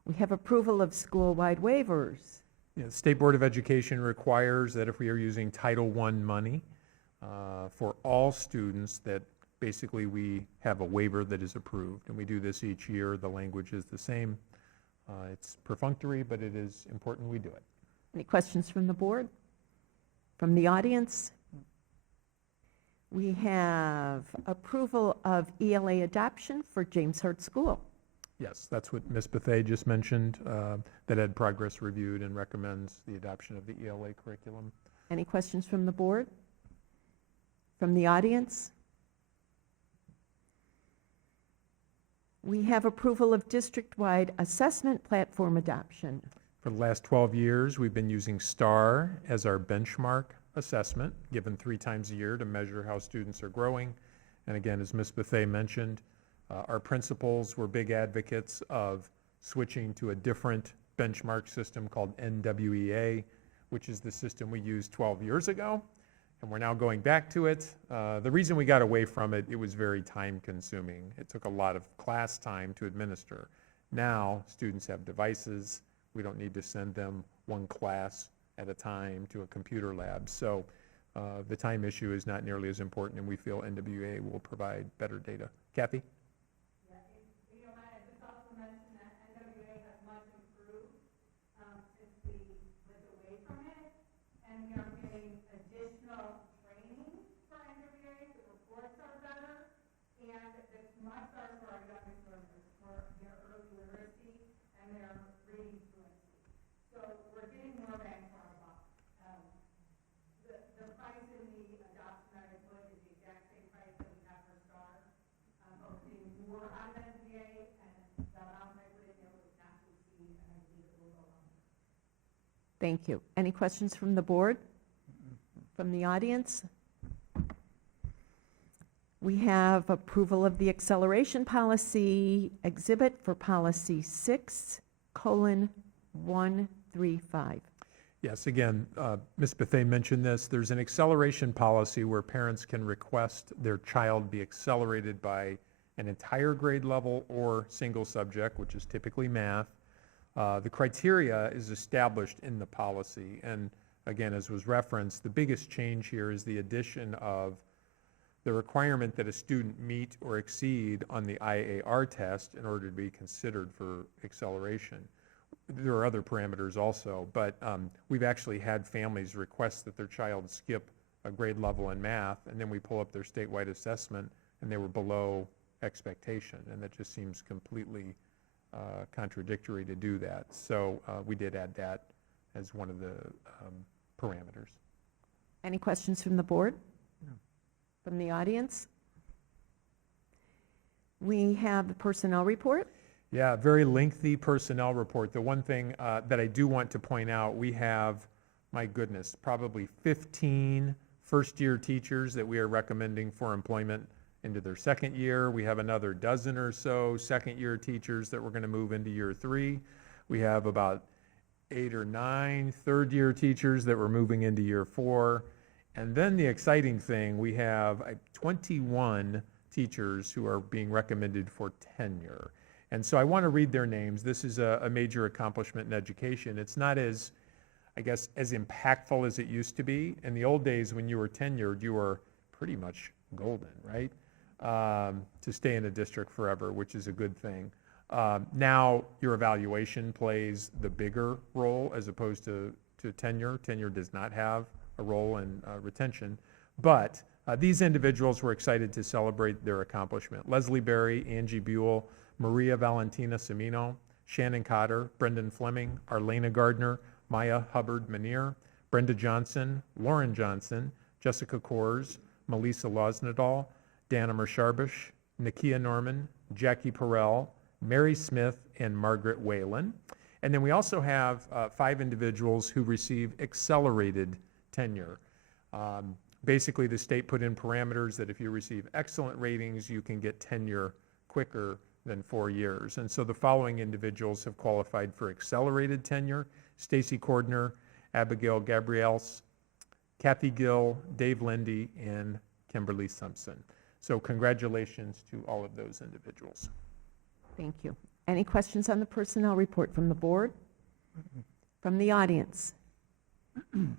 We have approval of school-wide waivers. Yeah, the State Board of Education requires that if we are using Title I money for all students, that basically we have a waiver that is approved. And we do this each year. The language is the same. It's perfunctory, but it is important we do it. Any questions from the board? From the audience? We have approval of ELA adoption for James Hart School. Yes, that's what Ms. Bethea just mentioned, that Ed Progress reviewed and recommends the adoption of the ELA curriculum. Any questions from the board? From the audience? We have approval of district-wide assessment platform adoption. For the last 12 years, we've been using STAR as our benchmark assessment, given 3 times a year to measure how students are growing. And again, as Ms. Bethea mentioned, our principals were big advocates of switching to a different benchmark system called NWEA, which is the system we used 12 years ago, and we're now going back to it. The reason we got away from it, it was very time-consuming. It took a lot of class time to administer. Now, students have devices. We don't need to send them one class at a time to a computer lab. So the time issue is not nearly as important, and we feel NWEA will provide better data. Kathy? Thank you. Any questions from the board? From the audience? We have approval of the acceleration policy exhibit for policy 6:135. Yes, again, Ms. Bethea mentioned this. There's an acceleration policy where parents can request their child be accelerated by an entire grade level or single subject, which is typically math. The criteria is established in the policy. And again, as was referenced, the biggest change here is the addition of the requirement that a student meet or exceed on the IAR test in order to be considered for acceleration. There are other parameters also, but we've actually had families request that their child skip a grade level in math, and then we pull up their statewide assessment, and they were below expectation, and that just seems completely contradictory to do that. So we did add that as one of the parameters. Any questions from the board? From the audience? We have the personnel report. Yeah, very lengthy personnel report. The one thing that I do want to point out, we have, my goodness, probably 15 first-year teachers that we are recommending for employment into their second year. We have another dozen or so second-year teachers that we're going to move into year 3. We have about 8 or 9 third-year teachers that we're moving into year 4. And then the exciting thing, we have 21 teachers who are being recommended for tenure. And so I want to read their names. This is a major accomplishment in education. It's not as, I guess, as impactful as it used to be. In the old days, when you were tenured, you were pretty much golden, right? To stay in a district forever, which is a good thing. Now, your evaluation plays the bigger role as opposed to tenure. Tenure does not have a role in retention. But these individuals were excited to celebrate their accomplishment. Leslie Berry, Angie Buell, Maria Valentina Semino, Shannon Cotter, Brendan Fleming, Arlena Gardner, Maya Hubbard Manier, Brenda Johnson, Lauren Johnson, Jessica Kors, Melissa Losnadal, Dana Mersharbish, Nakia Norman, Jackie Perrell, Mary Smith, and Margaret Whalen. And then we also have 5 individuals who receive accelerated tenure. Basically, the state put in parameters that if you receive excellent ratings, you can get tenure quicker than 4 years. And so the following individuals have qualified for accelerated tenure: Stacy Cordner, Abigail Gabriels, Kathy Gill, Dave Lindy, and Kimberly Simpson. So congratulations to all of those individuals. Thank you. Any questions on the personnel report from the board? From the audience?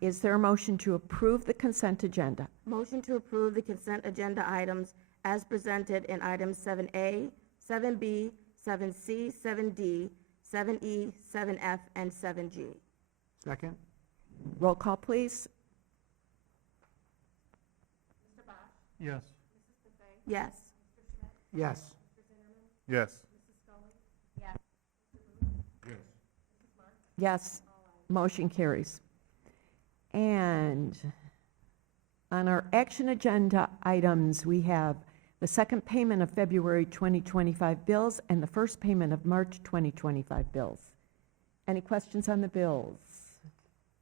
Is there a motion to approve the consent agenda? Motion to approve the consent agenda items as presented in items 7A, 7B, 7C, 7D, 7E, 7F, and 7G. Second? Roll call, please. Yes. Yes. Yes. Yes. Yes. Motion carries. And on our action agenda items, we have the second payment of February 2025 bills and the first payment of March 2025 bills. Any questions on the bills?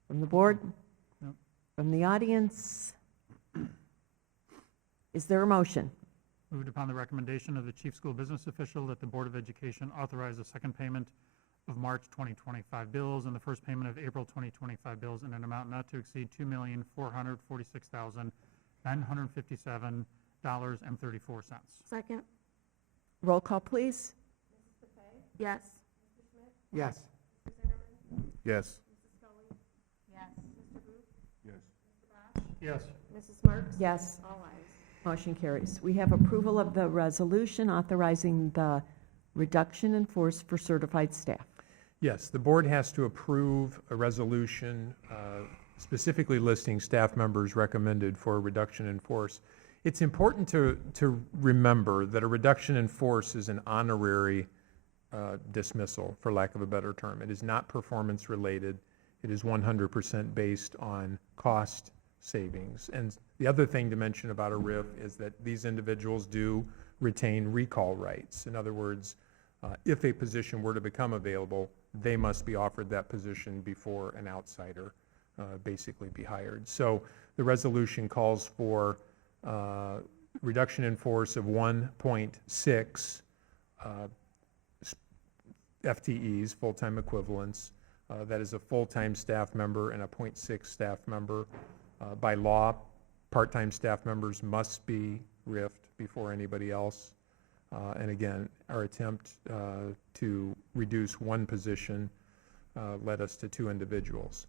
From the board? No. From the audience? Is there a motion? Moved upon the recommendation of the chief school business official that the Board of Education authorize the second payment of March 2025 bills and the first payment of April 2025 bills in an amount not to exceed $2,446,957.34. Second. Roll call, please. Yes. Yes. Yes. Yes. Mrs. Marks? Yes. All ayes. Motion carries. We have approval of the resolution authorizing the reduction in force for certified staff. Yes, the board has to approve a resolution specifically listing staff members recommended for a reduction in force. It's important to remember that a reduction in force is an honorary dismissal, for lack of a better term. It is not performance related. It is 100% based on cost savings. And the other thing to mention about a RIF is that these individuals do retain recall rights. In other words, if a position were to become available, they must be offered that position before an outsider basically be hired. So the resolution calls for reduction in force of 1.6 FTEs, full-time equivalents. That is a full-time staff member and a 0.6 staff member. By law, part-time staff members must be RIFed before anybody else. And again, our attempt to reduce one position led us to 2 individuals.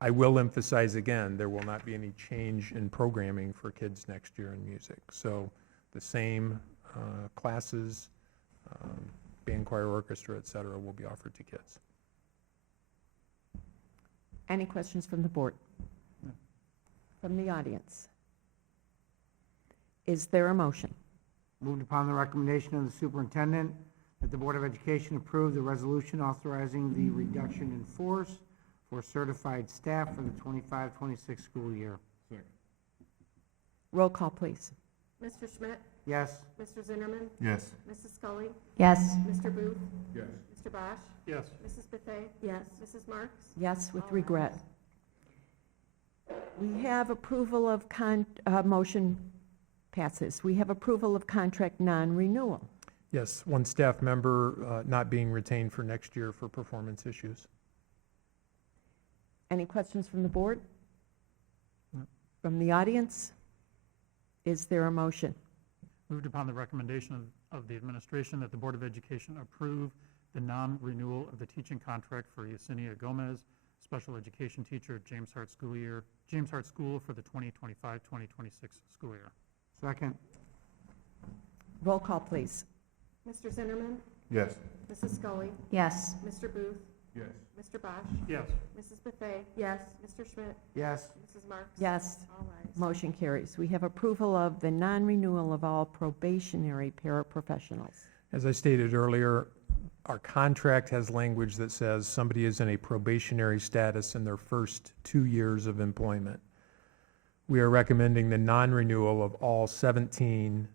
I will emphasize again, there will not be any change in programming for kids next year in music. So the same classes, band, choir, orchestra, et cetera, will be offered to kids. Any questions from the board? From the audience? Is there a motion? Moved upon the recommendation of the superintendent that the Board of Education approve the resolution authorizing the reduction in force for certified staff for the 25-26 school year. Roll call, please. Mr. Schmidt? Yes. Mr. Zinnerman? Yes. Mrs. Scully? Yes. Mr. Booth? Yes. Mr. Bosch? Yes. Mrs. Bethay? Yes. Mrs. Marks? Yes, with All regret. We have approval of motion passes. We have approval of contract non-renewal. Yes, one staff member not being retained for next year for performance issues. Any questions from the board? No. From the audience? Is there a motion? Moved upon the recommendation of the administration that the Board of Education approve the non-renewal of the teaching contract for Yesenia Gomez, special education teacher at James Hart School for the 2025-2026 school year. Second. Roll call, please. Mr. Zinnerman? Yes. Mrs. Scully? Yes. Mr. Booth? Yes. Mr. Bosch? Yes. Mrs. Bethay? Yes. Mr. Schmidt? Yes. Mrs. Marks? Yes. All ayes. Motion carries. We have approval of the non-renewal of all probationary paraprofessionals. As I stated earlier, our contract has language that says somebody is in a probationary status in their first 2 years of employment. We are recommending the non-renewal of all 17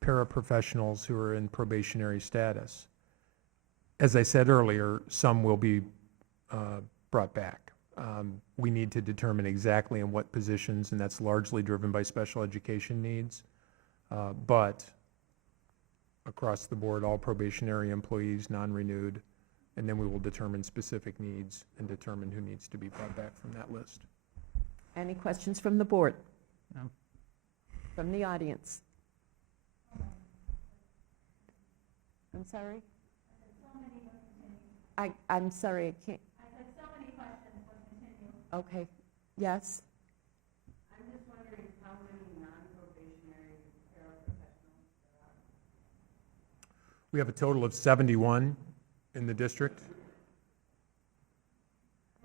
paraprofessionals who are in probationary status. As I said earlier, some will be brought back. We need to determine exactly in what positions, and that's largely driven by special education needs. But across the board, all probationary employees, non-renewed, and then we will determine specific needs and determine who needs to be brought back from that list. Any questions from the board? No. From the audience? I'm sorry? I'm sorry, I can't. I said so many questions, but continue. Okay, yes? I'm just wondering how many non-probationary paraprofessionals there are. We have a total of 71 in the district.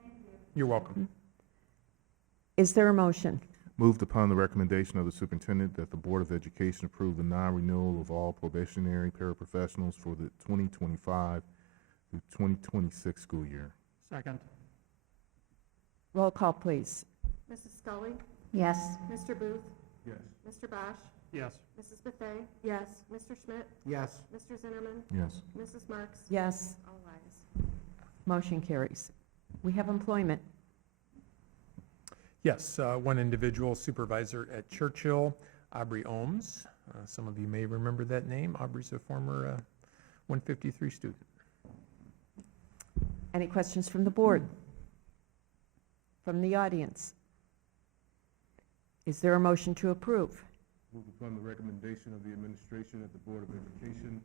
Thank you. You're welcome. Is there a motion? Moved upon the recommendation of the superintendent that the Board of Education approve the non-renewal of all probationary paraprofessionals for the 2025 through 2026 school year. Second. Roll call, please. Mrs. Scully? Yes. Mr. Booth? Yes. Mr. Bosch? Yes. Mrs. Bethay? Yes. Mr. Schmidt? Yes. Mr. Zinnerman? Yes. Mrs. Marks? Yes, All ayes. motion carries. We have employment. Yes, one individual supervisor at Churchill, Aubrey Ohms. Some of you may remember that name. Aubrey's a former 153 student. Any questions from the board? From the audience? Is there a motion to approve? Moved upon the recommendation of the administration that the Board of Education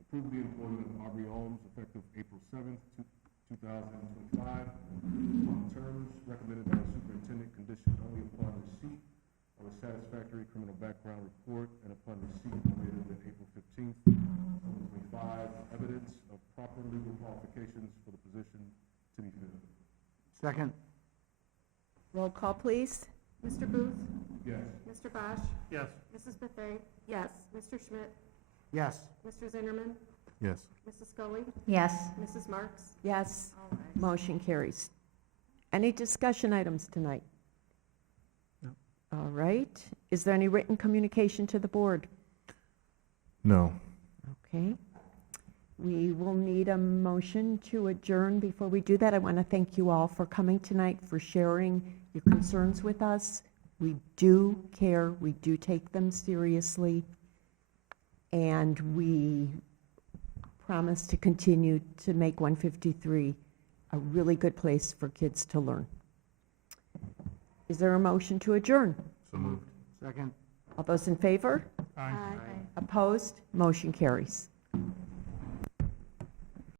approve the employment of Aubrey Holmes effective April 7th, 2025, on terms recommended by the superintendent, conditioned only upon receipt of a satisfactory criminal background report and upon receipt no later than April 15th, 2025, evidence of proper legal qualifications for the position to be filled. Second. Roll call, please. Mr. Booth? Yes. Mr. Bosch? Yes. Mrs. Bethay? Yes. Mr. Schmidt? Yes. Mr. Zinnerman? Yes. Mrs. Scully? Yes. Mrs. Marks? Yes, All ayes. motion carries. Any discussion items tonight? No. All right. Is there any written communication to the board? No. Okay. We will need a motion to adjourn. Before we do that, I want to thank you all for coming tonight, for sharing your concerns with us. We do care, we do take them seriously, and we promise to continue to make 153 a really good place for kids to learn. Is there a motion to adjourn? So moved. Second. All those in favor? Aye. Opposed? Motion carries.